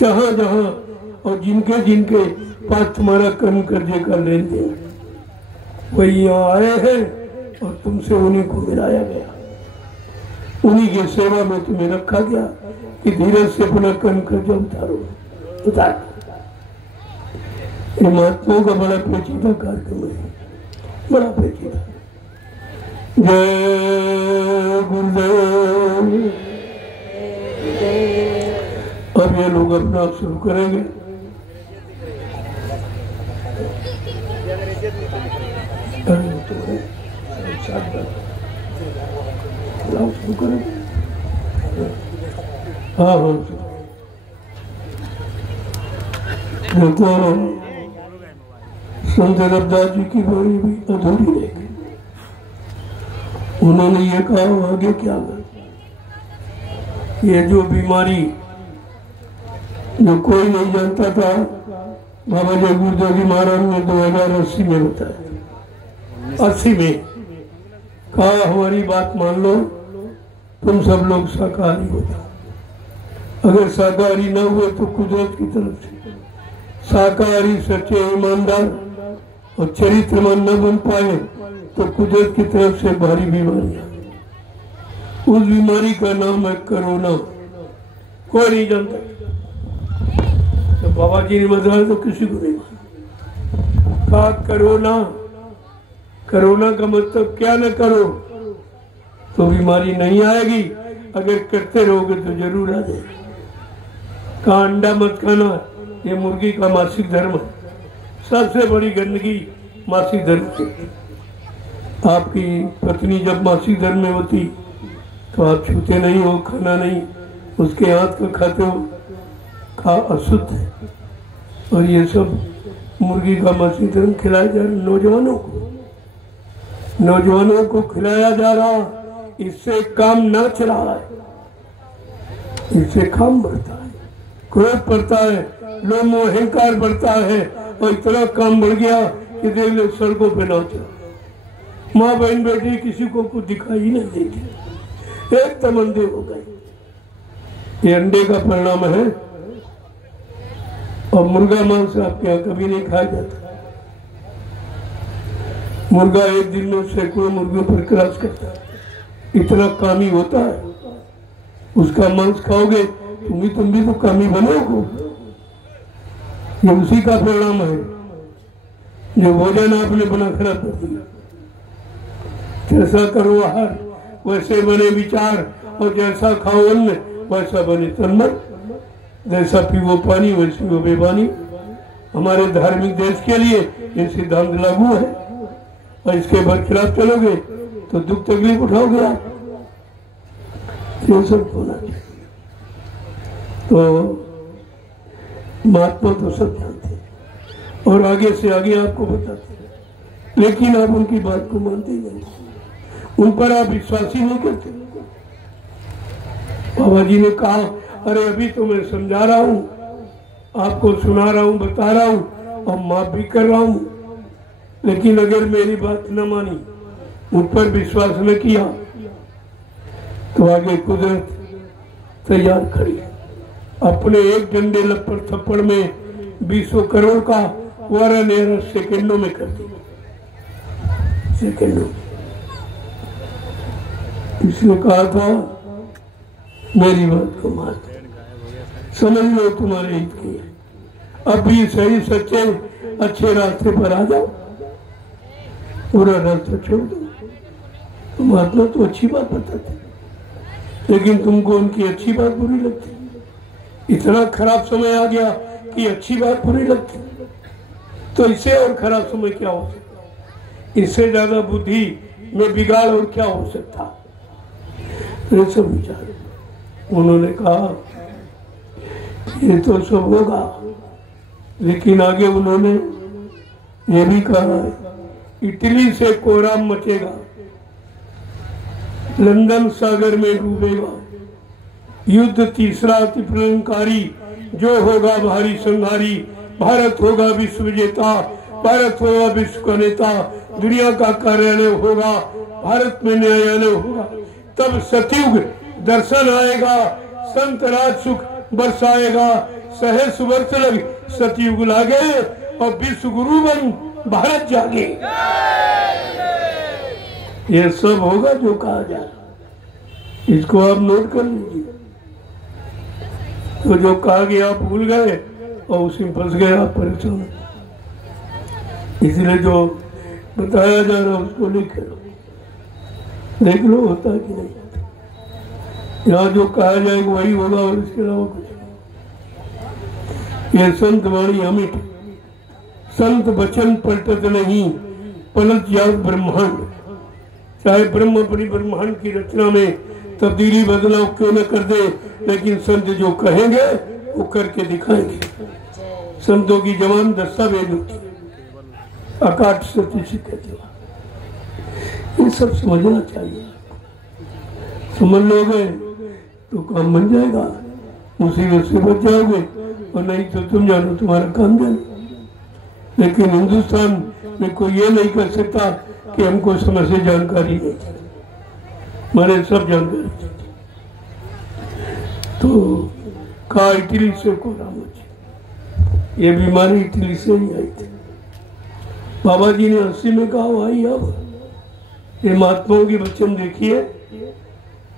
जहाँ जहाँ और जिनके जिनके पास तुम्हारा कर्म कर्जे का लेन देन, वही यहाँ आए हैं और तुमसे उन्हीं को मिलाया गया, उन्हीं की सेवा में तुम्हें रखा गया कि धीरज से अपना कर्म कर्जा उतारो। ये महात्माओं का बड़ा पेचीदा कार्यक्रम है, बड़ा पेचीदा। जय गुरुदेव। अब ये लोग अपना शुरू करेंगे। शुरू करेंगे। हाँ हाँ, देखो संत रविदास जी की बाणी भी अधूरी रह गई। उन्होंने ये कहा आगे क्या कर, ये जो बीमारी जो कोई नहीं जानता था, बाबा जय गुरुदेव जी महाराज ने 2080 में बताया। 80 में कहा हमारी बात मान लो, तुम सब लोग शाकाहारी हो जाओ। अगर शाकाहारी न हुए तो कुदरत की तरफ से शाकाहारी, सच्चे, ईमानदार और चरित्रवान न बन पाए तो कुदरत की तरफ से भारी बीमारियां। उस बीमारी का नाम है कोरोना। कोई नहीं जानता, तो बाबा जी ने बताया तो किसी को नहीं कहा। कोरोना, कोरोना का मतलब क्या न करो तो बीमारी नहीं आएगी, अगर करते रहोगे तो जरूर आ जाएगी। कहा अंडा मत खाना, ये मुर्गी का मासिक धर्म है। सबसे बड़ी गंदगी मासिक धर्म से। आपकी पत्नी जब मासिक धर्म में होती तो आप छूते नहीं हो, खाना नहीं, उसके हाथ का खाते हो, खा अशुद्ध है। और ये सब मुर्गी का मासिक धर्म खिलाया जा रहा नौजवानों को खिलाया जा रहा। इससे काम न चला है, इससे काम बढ़ता है, क्रोध बढ़ता है, लोग में अहंकार बढ़ता है, और इतना काम बढ़ गया कि देख लो सड़कों पे नाचे, माँ बहन बेटी किसी को कुछ दिखाई नहीं देती, एक तमंदे हो गए। ये अंडे का परिणाम है। और मुर्गा मांस आपके यहाँ कभी नहीं खाया जाता। मुर्गा एक दिन में सैकड़ों मुर्गियों पर क्रॉस करता है, इतना कामी होता है। उसका मांस खाओगे तुम भी तो कामी बनोगे। ये उसी का परिणाम है जो भोजन आपने बना खराब कर दिया। जैसा करो आहार वैसे बने विचार, और जैसा खाओ अन्न वैसा बने तन मन, जैसा पीवो पानी वैसी वो बेबानी। हमारे धार्मिक देश के लिए ये सिद्धांत लागू है, और इसके बरखिलाफ चलोगे तो दुख तकलीफ उठाओगे आप। ये सब होना चाहिए। तो महात्मा तो सब जानते हैं और आगे से आगे आपको बताते हैं, लेकिन आप उनकी बात को मानते ही नहीं, उन पर आप विश्वास ही नहीं करते। बाबा जी ने कहा, अरे अभी तो मैं समझा रहा हूँ, आपको सुना रहा हूँ, बता रहा हूँ और माफ भी कर रहा हूँ, लेकिन अगर मेरी बात न मानी, उन पर विश्वास न किया, तो आगे कुदरत तैयार खड़ी, अपने एक डंडे लपड़ थप्पड़ में 20 करोड़ का वारा सेकंडों में कर दी, सेकंडों। इसने कहा था मेरी बात को मान समझ लो, तुम्हारे हित की है, अब भी सही सच्चे अच्छे रास्ते पर आ जाओ, पूरा रास्ता छोड़ दो। महात्मा तो अच्छी बात बताते, लेकिन तुमको उनकी अच्छी बात बुरी लगती। इतना खराब समय आ गया कि अच्छी बात बुरी लगती, तो इससे और खराब समय क्या हो सकता, इससे ज्यादा बुद्धि में बिगाड़ और क्या हो सकता। ये सब विचार उन्होंने कहा ये तो सब होगा, लेकिन आगे उन्होंने ये भी कहा है, इटली से कोहराम मचेगा, लंदन सागर में डूबेगा, युद्ध तीसरा अति प्रलंकारी, जो होगा भारी संहारी, भारत होगा विश्व विजेता, भारत होगा विश्व का नेता, दुनिया का कार्यालय होगा, भारत में न्यायालय होगा, तब सतयुग दर्शन आएगा, संत राज सुख बरसाएगा, सहस वर्ष लग सतयुग लागे, और विश्व गुरु बन भारत जागे। ये सब होगा जो कहा जा रहा, इसको आप नोट कर लीजिए। तो जो कहा गया आप भूल गए और उसी में फंस गए, आप परेशान। इसलिए जो बताया जा रहा है उसको लिख लो, देख लो होता है कि नहीं होता। यहाँ जो कहा जाएगा वही होगा और इसके अलावा कुछ नहीं। ये संत वाणी अमिट, संत वचन पलटत नहीं, पलट जात ब्रह्मांड। चाहे ब्रह्म अपनी ब्रह्मांड की रचना में तब्दीली बदलाव क्यों न कर दे, लेकिन संत जो कहेंगे वो करके दिखाएंगे। संतों की जवान दस्तावेज होती है, अकाट सत्य से कहते हो। ये सब समझना चाहिए, समझ लोगे तो काम बन जाएगा, मुसीबत से बच जाओगे, और नहीं तो तुम जानो तुम्हारा काम जानो। लेकिन हिंदुस्तान में कोई ये नहीं कर सकता कि हमको समय से जानकारी नहीं, हमारे सब जानकारी। तो कहा इटली से कोहराम, ये बीमारी इटली से ही आई थी। बाबा जी ने 80 में कहा भाई अब ये महात्माओं के वचन देखिए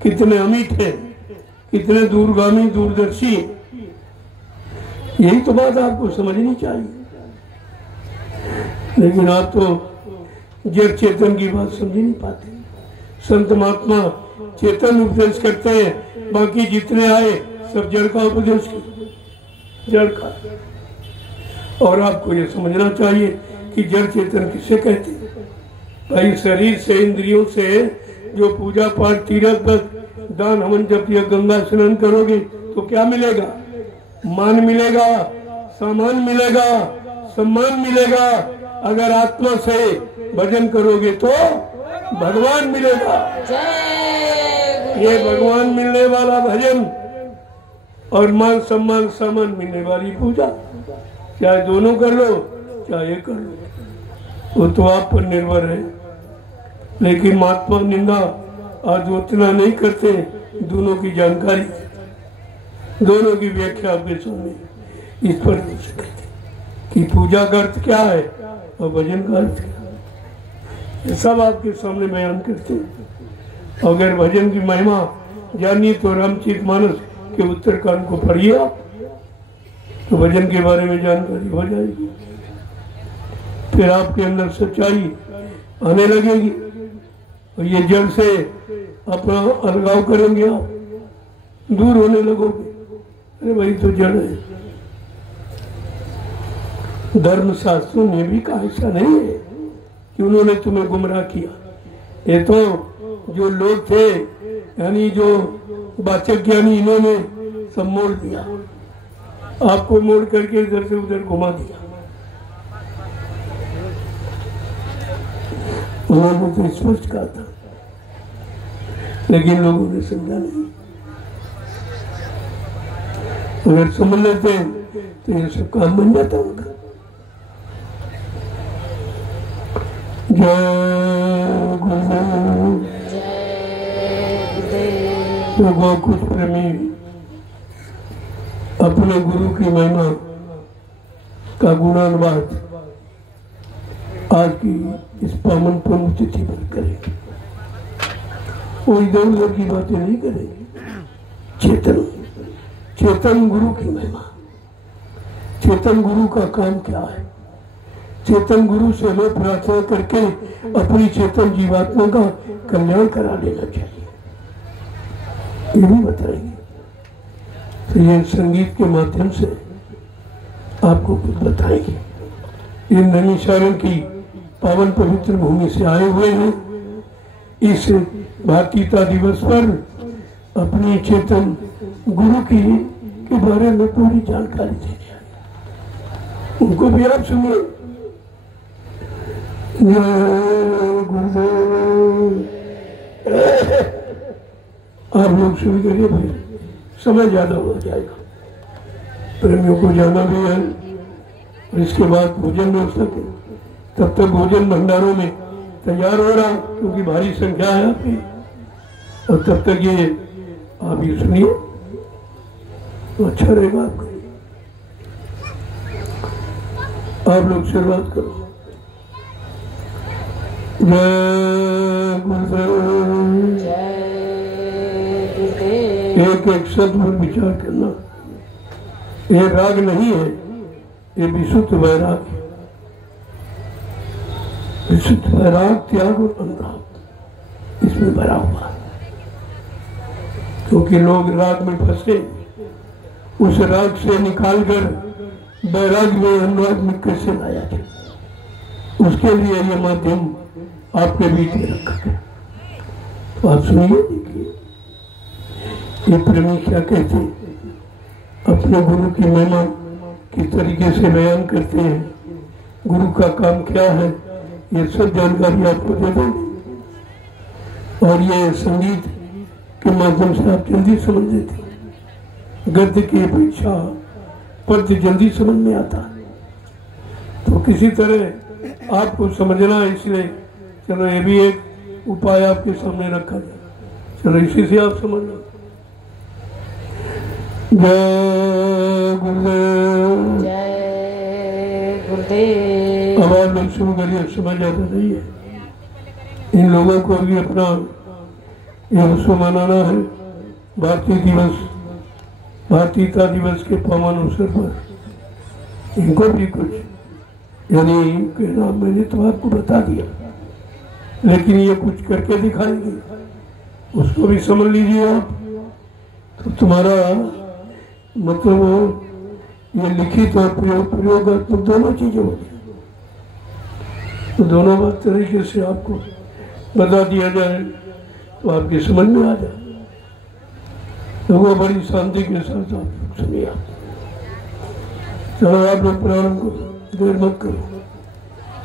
कितने अमिट हैं, कितने दूरगामी दूरदर्शी। यही तो बात आपको समझनी चाहिए, लेकिन आप तो जड़ चेतन की बात समझ नहीं पाते। संत महात्मा चेतन उपदेश करते हैं, बाकी जितने आए सब जड़ का उपदेश किए, जड़ का। और आपको ये समझना चाहिए कि जड़ चेतन किसे कहते हैं। भाई शरीर से इंद्रियों से जो पूजा पाठ तीर्थ दान हवन जब या गंगा स्नान करोगे तो क्या मिलेगा? मान मिलेगा, सामान मिलेगा, सम्मान मिलेगा। अगर आत्मा से भजन करोगे तो भगवान मिलेगा। ये भगवान मिलने वाला भजन और मान सम्मान सामान मिलने वाली पूजा, चाहे दोनों कर लो चाहे कर लो, वो तो आप पर निर्भर है। लेकिन महात्मा निंदा आज उतना नहीं करते। दोनों की जानकारी, दोनों की व्याख्या आपके सामने इस पर हो सके कि पूजा का अर्थ क्या है और भजन का अर्थ क्या है, ये सब आपके सामने बयान करते हैं। अगर भजन की महिमा जानिए तो रामचरितमानस के उत्तरकांड को पढ़िए आप, तो भजन के बारे में जानकारी हो जाएगी। फिर आपके अंदर सच्चाई आने लगेगी। तो ये जड़ से अपना अलगाव करेंगे, आप दूर होने लगोगे। अरे भाई तो जड़ है। धर्म शास्त्रों ने भी कहा ऐसा नहीं है कि उन्होंने तुम्हें गुमराह किया। ये तो जो लोग थे, यानी जो वाचक ज्ञानी, इन्होंने सब मोड़ दिया, आपको मोड़ करके इधर से उधर घुमा दिया। उन्होंने तो स्पष्ट कहा था, लेकिन लोगों ने समझा नहीं। अगर समझ लेते तो ये सब काम बन जाता उनका। जय गुरुदेव। तो गौकुश प्रेमी अपने गुरु की महिमा का गुणानुवाद आज की इस पावन पुण्यतिथि पर करेंगे। वो इधर उधर की बातें नहीं करेंगे। चेतन गुरु की महिमा, चेतन गुरु का काम क्या है, चेतन गुरु से हमें प्रार्थना करके अपनी चेतन जीवात्मा का कल्याण करा लेना चाहिए, ये भी बताएंगे। तो ये संगीत के माध्यम से आपको कुछ बताएंगे। ये नैमिषारण्य की पावन पवित्र भूमि से आए हुए हैं। इस भारतीयता दिवस पर अपनी चेतन गुरु की के बारे में पूरी जानकारी देनी है। उनको भी आप सुनिए। आप लोग शुरू करिए भाई, समय ज्यादा हो जाएगा। प्रेमियों को जाना भी है और इसके बाद भोजन व्यवस्था के, तब तक भोजन भंडारों में तैयार हो रहा, क्योंकि भारी संख्या है आपकी। और तब तक ये आप ये सुनिए तो अच्छा रहेगा आपका। आप लोग शुरुआत करो। जय गुरुदेव। एक एक शब्द पर विचार करना। ये राग नहीं है, ये विशुद्ध वैराग है। विशुद्ध वैराग, त्याग और अनुराग इसमें भरा हुआ है। क्योंकि लोग राग में फंसे, उस राग से निकालकर वैराग में, अनुराग में कैसे लाया जाए, उसके लिए ये माध्यम आपके बीच में रखा गया। तो आप सुनिए, देखिए ये प्रेमी क्या कहते हैं, अपने गुरु की महिमा किस तरीके से बयान करते हैं, गुरु का काम क्या है, ये सब जानकारी आपको दे देंगे। और ये संगीत के माध्यम से आप जल्दी समझ लेते हैं। गद्य की अपेक्षा पद्य जल्दी समझ में आता है। तो किसी तरह आपको समझना है, इसलिए चलो ये भी एक उपाय आपके सामने रखा जाए। चलो इसी से आप समझ लो। जय गुरुदेव। जय गुरुदेव। अब आप लोग शुरू करिए, समय ज्यादा नहीं है। इन लोगों को भी अपना यह उत्सव मनाना है। भारतीयता दिवस के पावन अवसर पर इनको भी कुछ यानी कहना, मैंने तो आपको बता दिया, लेकिन ये कुछ करके दिखाएंगे, उसको भी समझ लीजिए आप। तो तुम्हारा मतलब ये लिखित और प्रयोगात्मक दोनों चीजें होती हैं। तो दोनों बात तरीके से आपको बता दिया जाए तो आपकी समझ में आ जाए। तो वो बड़ी शांति के साथ आप सुनिए। चलो आप लोग प्रारंभ करो, देर मत करो,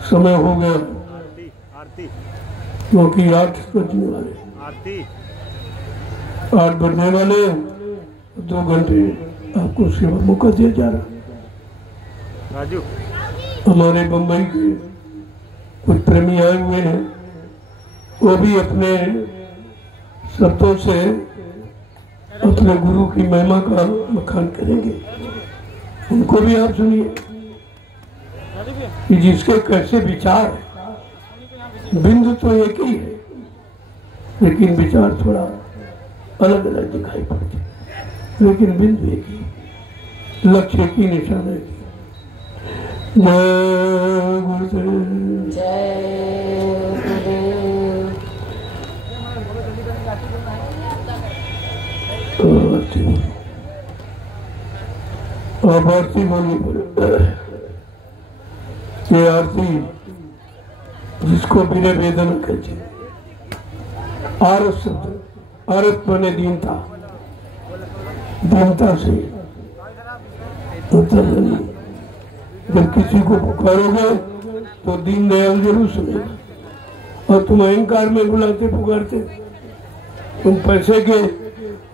समय हो गया क्योंकि 8 बजने वाले, 8 बजने वाले। 2 घंटे आपको सेवा मौका दिया जा रहा। राजू, हमारे बम्बई के कुछ प्रेमी आए हुए हैं, वो भी अपने शब्दों से अपने गुरु की महिमा का बखान करेंगे। उनको भी आप सुनिए कि जिसके कैसे विचार, बिंदु तो एक ही है, लेकिन विचार थोड़ा अलग अलग दिखाई पड़ते, लेकिन बिंदु एक ही, लक्ष्य की निशाना एक ही। जय गुरुदेव। जय गुरुदेव। अब आरती बोली ये आरती जिसको बिना वेदना कहते आरत शब्द आरत बने दीनता दीनता से जब किसी को पुकारोगे तो दीन दयाल जरूर सुनेगा। और तुम अहंकार में बुलाते पुकारते तुम पैसे के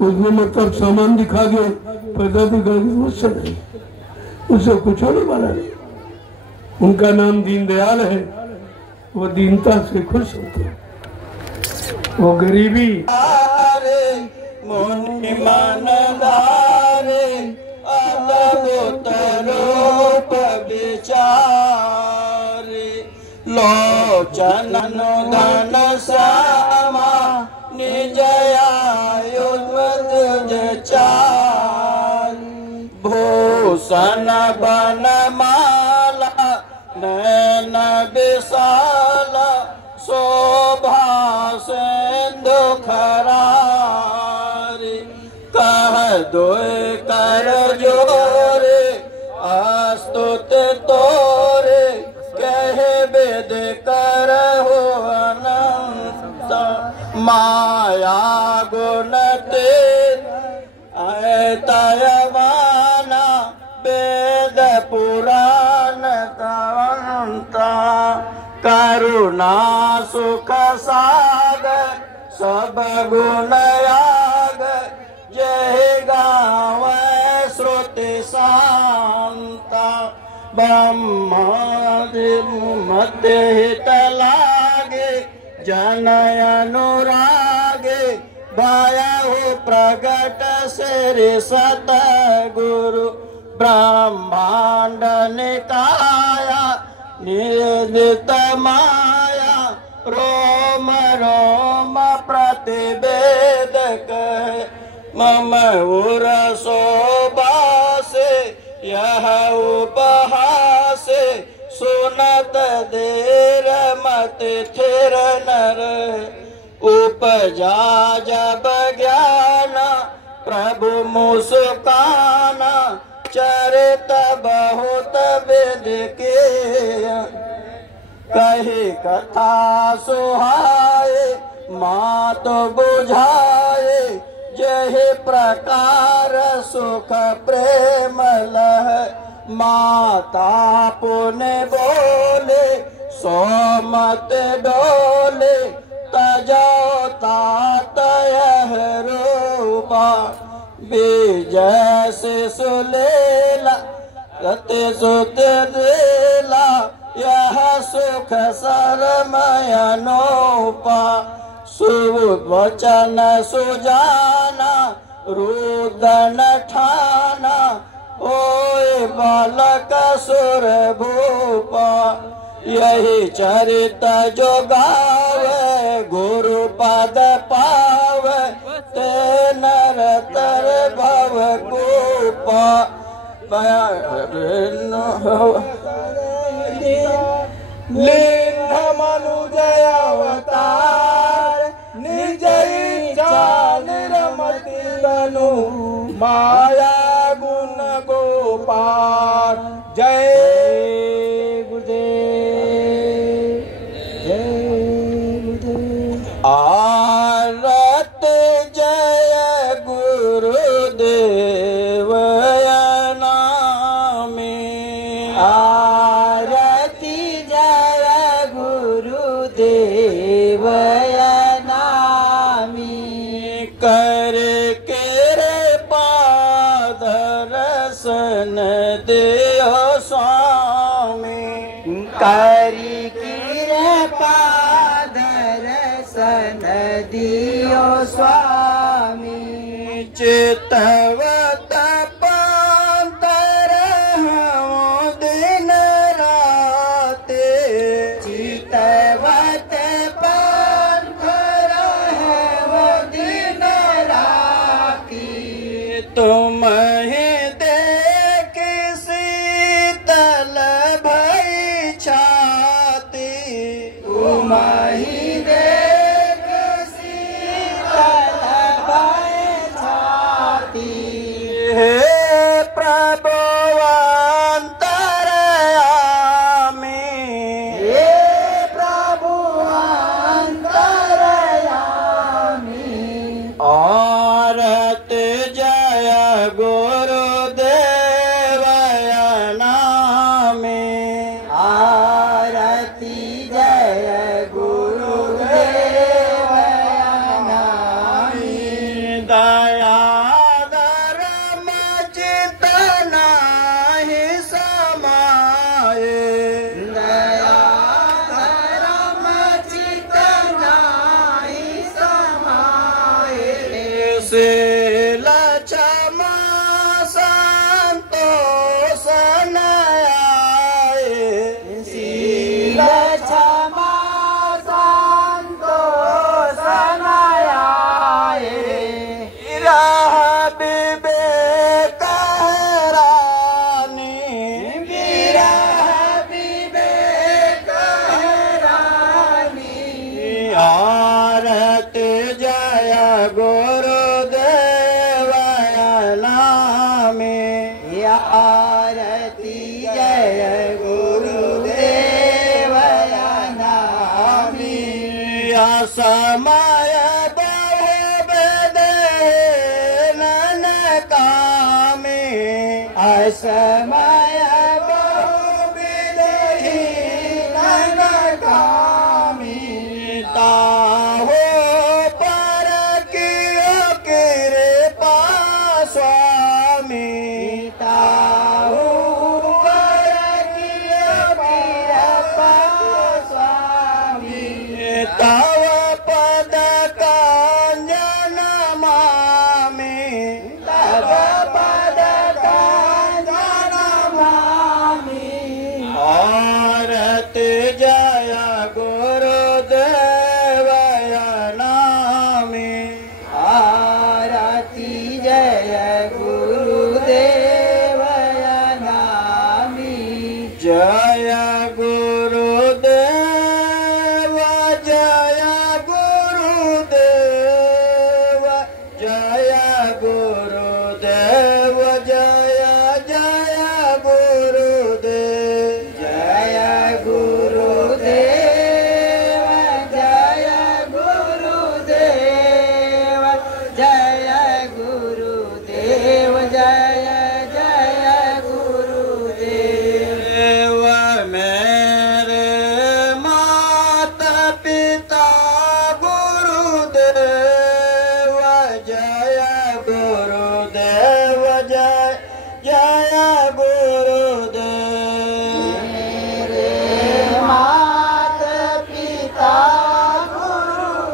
उसमें मतलब सामान दिखा गए पैसा दिखा गए उससे नहीं उससे कुछ होने वाला नहीं। उनका नाम दीन दयाल है वो दीनता से खुश होते हैं। वो गरीबी मुनि मन धारे अद्भुत रूप विचारे लोचन धन श्यामा निज आयुध चार भूषण बन माला नैन विशाल शोभा सिंधु खरारी कह दो कर जोरे अस्तुत तोरे कह वेद कर हो अनंत माया गुण तयवाना वेद पुराण तवंता करुणा सुख सागर सब गुण याग जय गाव श्रुति शांता ब्रह्म हित लागे जन अनुरागे भयहु प्रगट श्री सतगुरु ब्रह्मांड निकाया निर्जित माया रोम रोम प्रतिवेदक मम उर शोभा से यह उपहास सुनत देर मत थिर नर उपजा जब ज्ञान प्रभु मुस्काना चरित बहुत वेद के कही कथा सुहाए मात बुझाए जय प्रकार सुख प्रेम लह माता पुण्य बोले सोमत डोले तजो तात यह रूपा विजय से सुलेला रते सुत देला यह सुख सरमयनोपा सुवचन सुजाना रुदन ठाना ओए बालक सुर भूपा यही चरित जो गावे गुरु पद पावे ते नर तर भव कूपा लीन मनुजय अवतार निज इच्छा निरमति तनु माया गुण गोपाल जय गुरुदेव जय गुरुदेव आरत जय गुरुदेव नामी आरती जय गुरुदेव नामी कर के पाद रसन देव स्वामी करी कृपा दर्शन दियो स्वामी चितवत पांतर हम दिन राते चितवत पंथर है दिन राती तुम ही देख शीतल भई छा जय गुरुदेव नामी समय बहु कामे असमय बहुविधि नन कामी ताहो पर कियो कृपा स्वामी ताहु पर कियो कृपा स्वामी तव पद कांजन मामी तव पद कांजन मामी आरती जय गुरुदेव नामी आरती जय गुरुदेव नामी जय गुरुदेव जय गुरुदेव जय गुरुदेव जय जय गुरुदेव जय गुरुदेव जय गुरुदेव जय गुरुदेव जय जय गुरुदेव देव मेरे माता पिता गुरुदेव जय गुरुदेव जय जय गुरुदेव मेरे माता पिता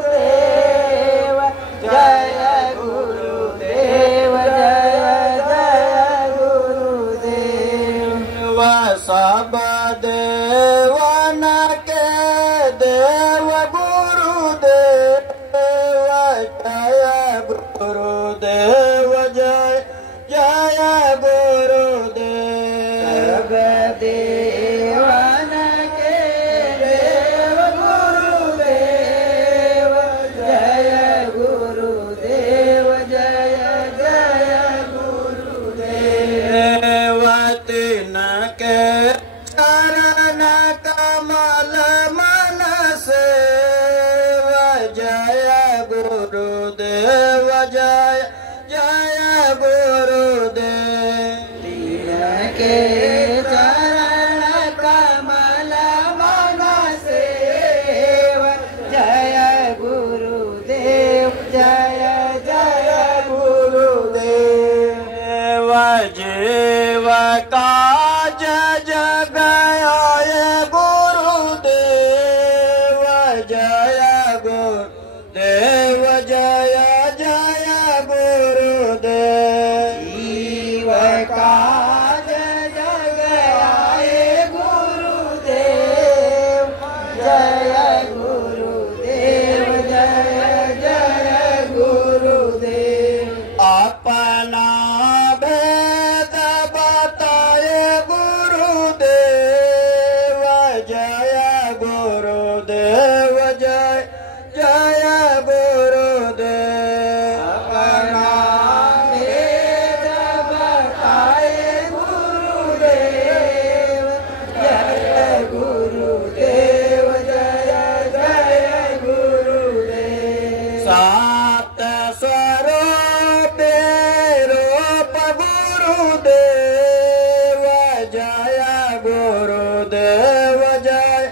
गुरुदेव जय गुरुदेव जय जय गुरुदेव सब देवन के देव गुरुदेव जय गुरुदेव जय जय गुरुदेव सब देवन के देव गुरुदेव जय गुरुदेव जय जय गुरुदेव देवतिन के चरण कमल मन सेव जय गुरुदेव जय जय गुरुदेव के चरण कमल मन सेव जय गुरुदेव जय जय गुरुदेव देव जीव काज जगय गुरुदेव जय गुरुदेव जय जय गुरुदेव जीव काज जग आए गुरुदेव जय गुरुदेव जय जय गुरुदेव अपना भेद बताए गुरुदेव जय गुरुदेव जय जय गुरुदेव अपना भेद बताए गुरुदेव जय गुरुदेव जय जय गुरुदेव सात स्वरूप रूप गुरुदेव जय गुरुदेव जय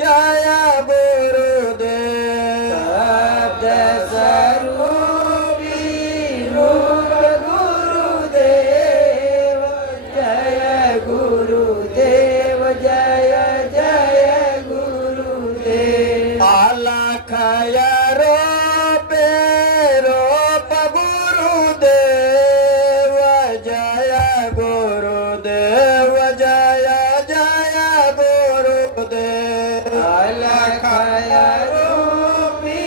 जय गुरुदेव शब्द स्वरूपी रूप गुरुदेव जय गुरुदेव जय जय गुरुदेव अलखय रूप रूप गुरुदेव जय गुरुदेव जय जय गुरुदेव अलखय रूपी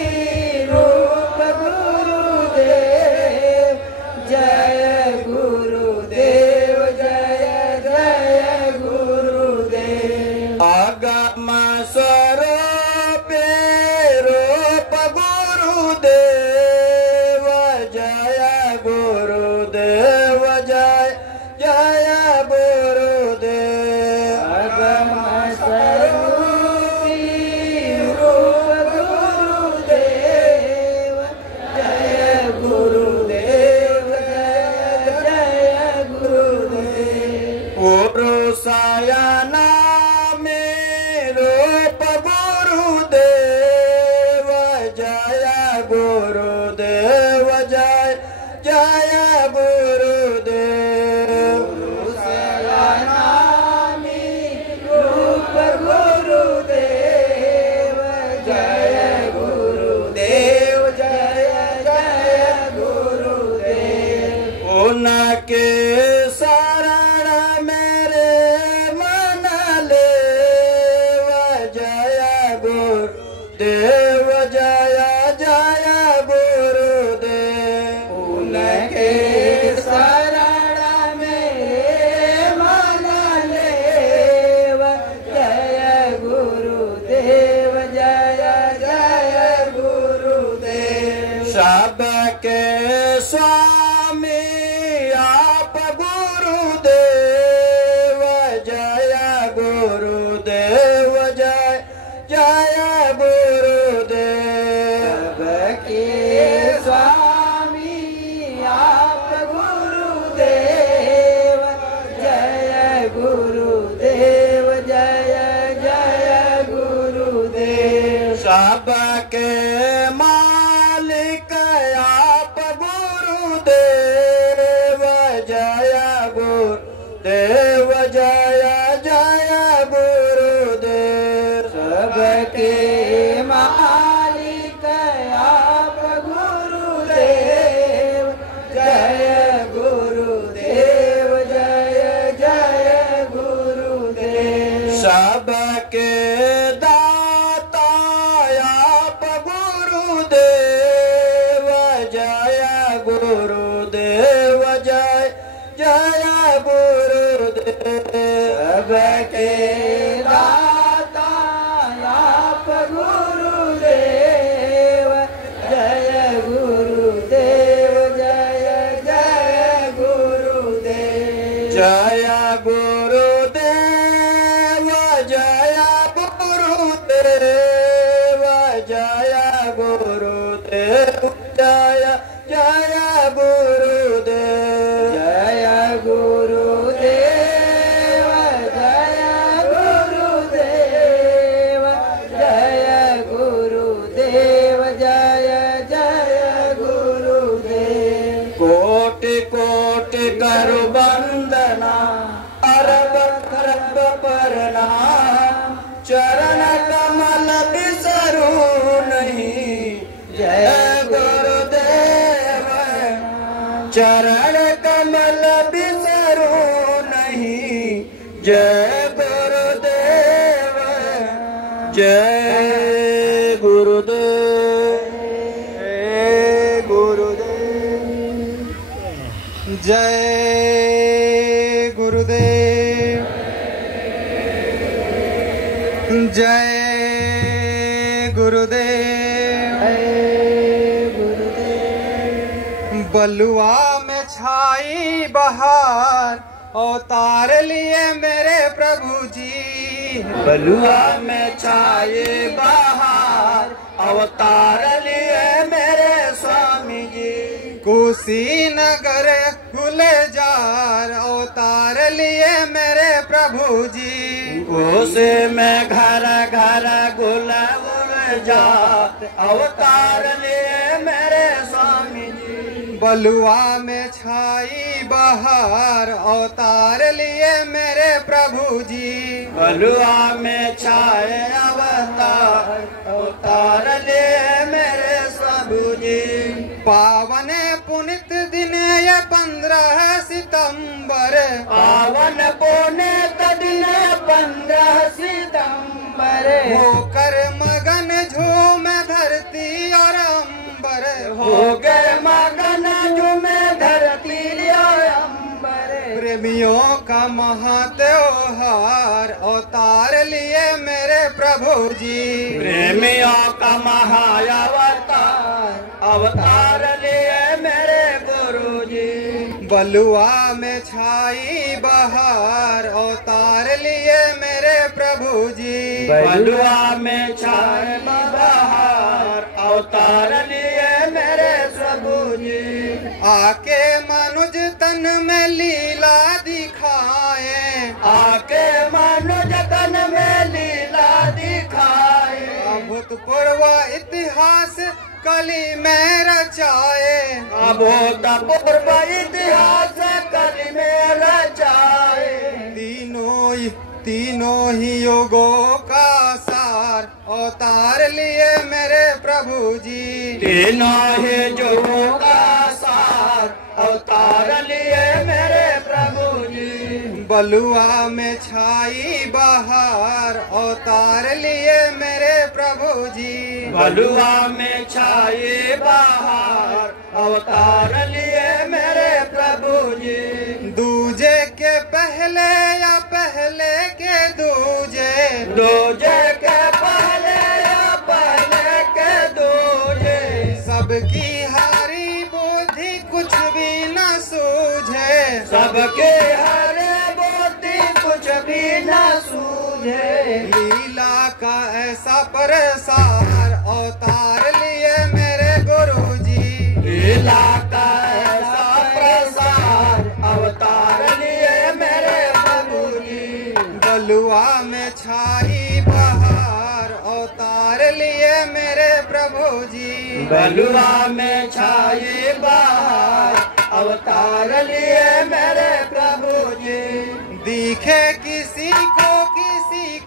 रूप गुरुदेव जय गुरुदेव जय जय गुरुदेव अगम स्वरूप रूप गुरुदेव जय गुरुदेव जय जय गुरुदेव गुरु सायाना रूप गुरुदेव जय गुरुदेव जय जय गुरुदेव रूप गुरुदेव जय गुरुदेव जय जय गुरुदेव उनके शरण मेरे मन लेव जय गुरुदेव जय जय गुरुदेव उनके शरण मेरे मन लेव जय गुरुदेव जय जय गुरुदेव सबके स्वामी आप गुरुदेव जय गुरुदेव जय जय गुरुदेव सबके स्वामी आप गुरुदेव जय गुरुदेव जय जय गुरुदेव सबके मालिक आप गुरुदेव जय गुरुदेव जय जय गुरुदेव सबके मालिक आप गुरुदेव जय गुरुदेव जय जय गुरुदेव सबके दाता आप गुरुदेव जय गुरुदेव जय जय गुरुदेव सबके दाता आप गुरुदेव जय गुरुदेव जय जय गुरुदेव जय गुरुदेव जय गुरुदेव जय गुरुदेव जय जय गुरुदेव जय गुरुदेव जय गुरुदेव जय गुरुदेव जय जय गुरुदेव कोटि कोटि करु वंदना अरब खरब प्रणाम चरण कमल बिसरू नहीं जय गुरुदेव चरण कमल बिसरू नहीं जय गुरुदेव जय गुरुदेव जय गुरुदेव जय गुरुदेव जय गुरुदेव बलुआ में छाई बहार अवतार लिए मेरे प्रभु जी बलुआ में छाई बहार अवतार लिए मेरे स्वामी जी कुशीनगर गुलजार अवतार लिए मेरे प्रभु जी उसे में घर घर गुलजार अवतार लिए मेरे स्वामी जी बलुआ में छाई बहार अवतार लिए मेरे प्रभु जी बलुआ में छाए अवतार लिए मेरे प्रभु जी पावन पुनित दिन ये 15 सितंबर पावन पुनित दिन 15 सितंबर होकर मगन झूम धरती और अंबर होकर मगन झूम धरती और अंबर प्रेमियों का महात्योहार अवतार लिए मेरे प्रभु जी प्रेमियों का महाअवतार अवतार लिए मेरे गुरु जी बलुआ में छाई बहार अवतार लिए मेरे प्रभु जी बलुआ में छाई बहार अवतार लिए मेरे प्रभु जी आके मनुज तन में लीला दिखाए पूर्व इतिहास कली में रचाए। अभूतपूर्व इतिहास कली में रचाए। तीनों ही युगों का सार अवतार लिए मेरे प्रभु जी। तीनों ही युगों का सार अवतार लिए मेरे प्रभु जी। बलुआ में छाई बहार अवतार लिए मेरे प्रभु जी। बलुआ में छाई बहार अवतार लिए मेरे प्रभु जी। दूजे के पहले या पहले के दूजे। दूजे के पहले या पहले के दूजे। सबकी हारी बुद्धि कुछ भी न सूझे। सबके हरे बुद्धि कुछ भी न सूझे। लीला का ऐसा प्रसार अवतार लिए मेरे गुरु जी। लीला का ऐसा प्रसार अवतार लिए मेरे प्रभु जी। बलुआ में छाई बहार अवतार लिए मेरे प्रभु जी। बलुआ में छाई बहार अवतार लिए मेरे प्रभु जी। दिखे किसी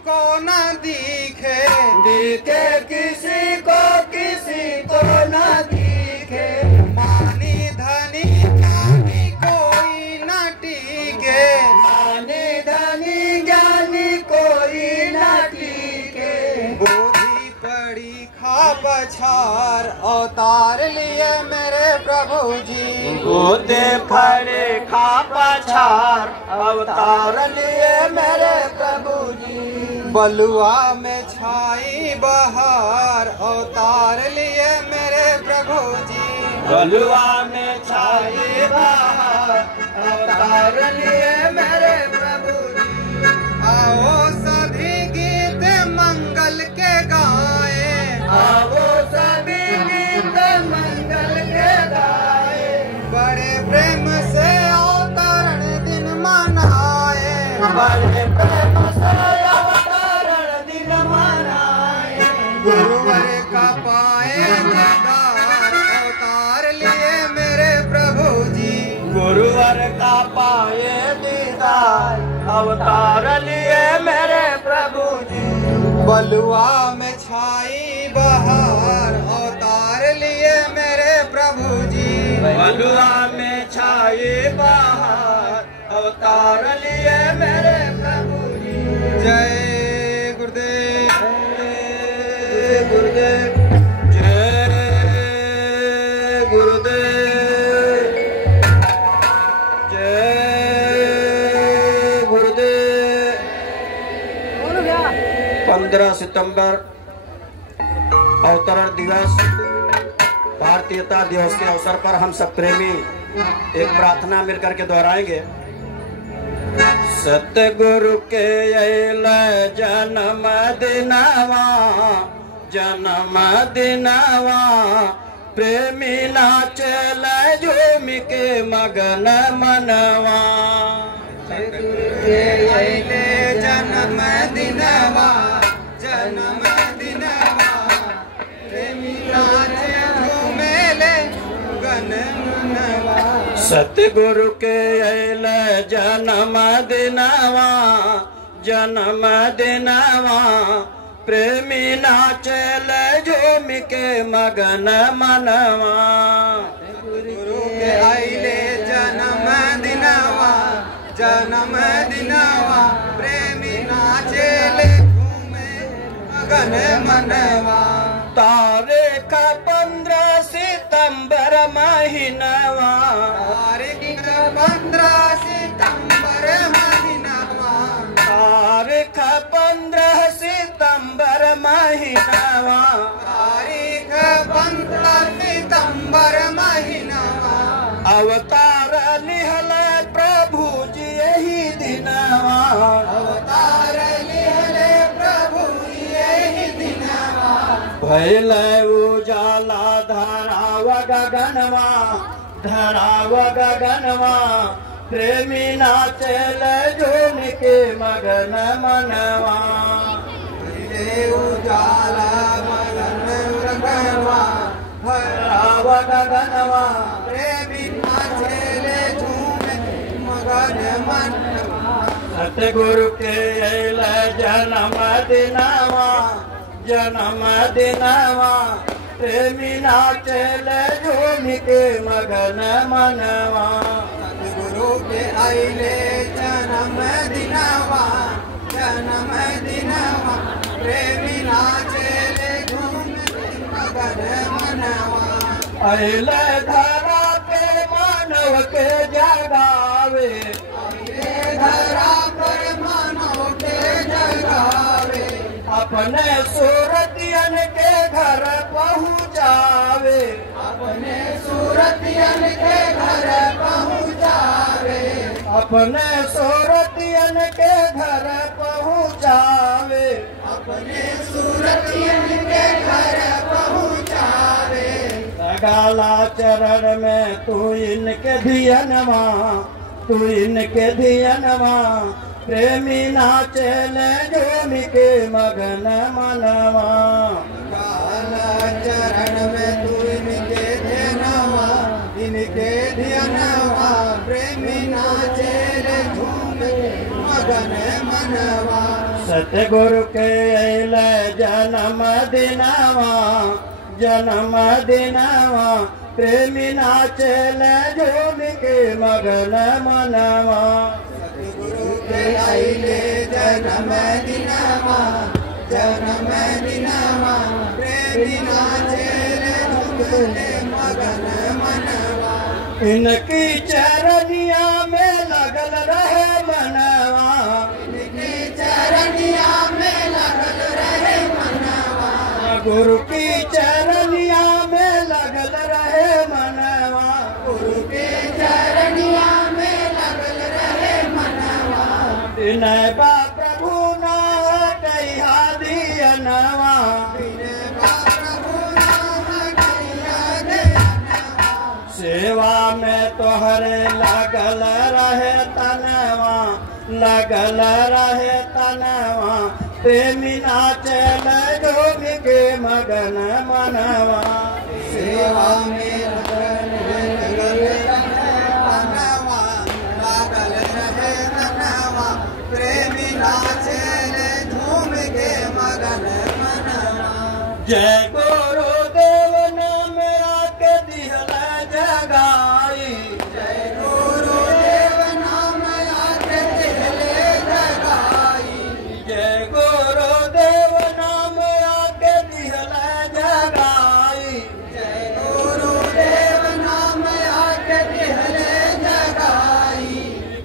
को न दिखे। दिखे किसी को न दिखे। मानी धनी ज्ञानी कोई न टीके। मानी धनी ज्ञानी कोई न टीके। बोधी पड़ी खा पछार अवतार लिए मेरे प्रभु जी। गोदे फड़े खा पछार अवतार लिए मेरे प्रभु जी। बलुआ में छाई बहार अवतार लिए मेरे प्रभु जी। बलुआ में छाई बहार अवतार लिए मेरे प्रभु जी। आओ सभी गीत मंगल के गाए। आओ सभी गीत मंगल के गाए। बड़े प्रेम से अवतरण दिन मनाए। बड़े प्रेम से अवतरण दिन मनाए। गुरुवर का पाए दीदार अवतार लिए मेरे प्रभु जी। गुरुवर का पाए दीदार अवतार लिए मेरे प्रभु जी। बलुआ में छाई बहार अवतार लिए मेरे प्रभु जी। बलुआ में छाई बहार अवतार लिए मेरे प्रभु जी। जय गुरुदेव। जय गुरुदेव। जय गुरुदेव। जय गुरुदेव। 15 सितंबर अवतरण दिवस, भारतीयता दिवस के अवसर पर हम सब प्रेमी एक प्रार्थना मिलकर के दोहराएंगे। सतगुरु के अइल जन्म दिनवा, जन्म दिनवा, प्रेमी नाचल झूम के मगन मनवा। सतगुरु के अइले जन्म दिनवा, जन्म दिनवा, प्रेमी नाचे झूमेले गन मनवा। सतगुरु के अइल जन्म दिनवा, जन्म दिनवा, प्रेमी नाचल झूम के मगन मनवा। गुरु के अइले जन्म दिनवा, जन्म दिनवा, प्रेमी नाचेले घूमे मगन मनवा। तारीख 15 सितंबर महीनवा, तारीख 15 सितंबर महीनवा, तारीख 15 सितंबर महीनवा, तारीख 15 सितंबर महीनवा। अवतार लिहल प्रभु जी यही दिनवा, अवतार लिहले प्रभु यही दिनवा। भैल उजाला धराव गगनवा, धराव गगनवा, प्रेमी नाचल झूम के मगन मनवा। उजाला मगन गाव गगनवा प्रेमी नाचेले झूमे मगन मनवा सतगुरु के अल जन्म दिनवा जन्म दिनवा प्रेमी नाचल झूम के मगन मनवा सतगुरु के आइले जन्म दिनवा प्रेमी नाचेले झूम मगन मनवा अल धरा पे मानव के जगावे धरा पर मानव के जगावे अपने सूरतियन के घर पहुँचावे अपने सूरतियन के घर पहुँचावे अपने सूरतियन के घर पहुँचावे अपने सूरतियन के घर पहुँचावे गाला चरण में तू इनके धियनवा तू इनके धियनवा प्रेमी नाचले झूम के मगन मनवा काला चरण में तू इनके ध्यानवा प्रेमी नाचेले झूम मगन मनवा सतगुरु के अल जन्म दिनवा जन्म दिनवा प्रेमी नाचल झूम के मगन मनवा सतगुरु के आइले जन्म दिनवा प्रेमी नाचेले झूम के मगन मनवा इनकी चरनिया में लगल रहे मनवा इनकी चरनिया में लगल रहे मनवा गुरु की चरनिया में लगल रहे मनवा गुरु के चरनिया में लगल रहे मनवा विनय बा प्रभु ना कहिया दियनवा सेवा में तोहरे लगल रहे तनवा लगल रहे तनवा प्रेमी नाचल झूम के मगन मनवा सेवा में लगल रहे तनवा लागल रहे तनवा प्रेमी नाचेले झूम के मगन मनवा जय गुरुदेव नाम आके दिहल जगाई जय गुरुदेव नाम आके दिहले जगाई जय गुरुदेव नाम आके दिहल जगाई जय गुरुदेव नाम आके दिहले जगाई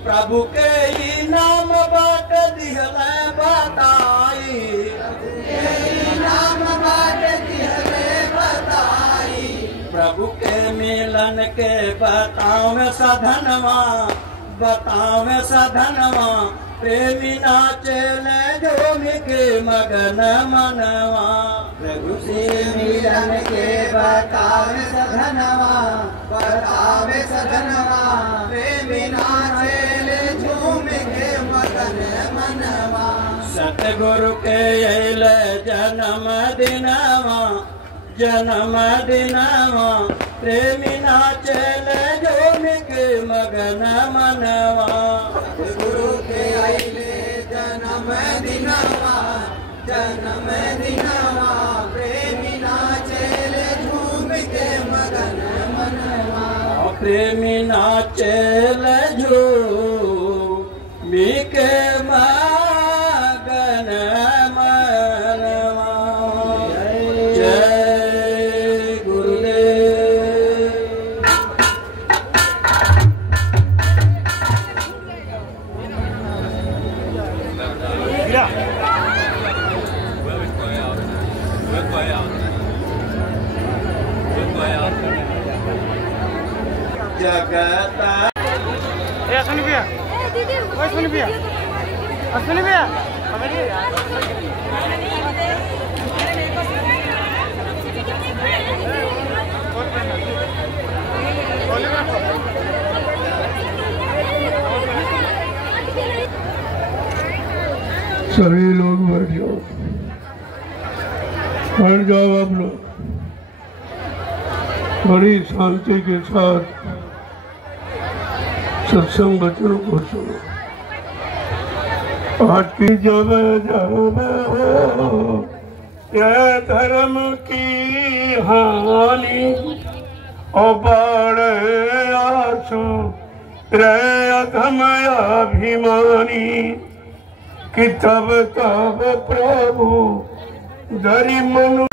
प्रभु के ही नाम बाट दिहल बताई नाम बाट दिहले बताई प्रभु के मिलन के बतावे सधनवा प्रेमी नाचले झूम के मगन मनवा प्रभु से मिलन के बतावे सधनवा प्रेमी नाचेले झूम के मगन मनवा सतगुरु के अल जन्म दिनवा प्रेमी नाचल झूम के मगन मनवा गुरु के आइले जन्म दिनवा प्रेमी नाचेले झूम के मगन मनवा प्रेमी नाचल झूम के मगन मनवा जय गुरुदेव। जगत अश्विनी भैया अश्विनी भैया अश्विनी भैया सभी लोग बैठ जाओ, बैठ जाओ आप लोग। बड़ी शांति के साथ सत्संग वचनों को सुनो। आज की जब ये धर्म की हानि और बाढ़ आंसू रे अधम अभिमानी कि तब प्रभु धरि मनु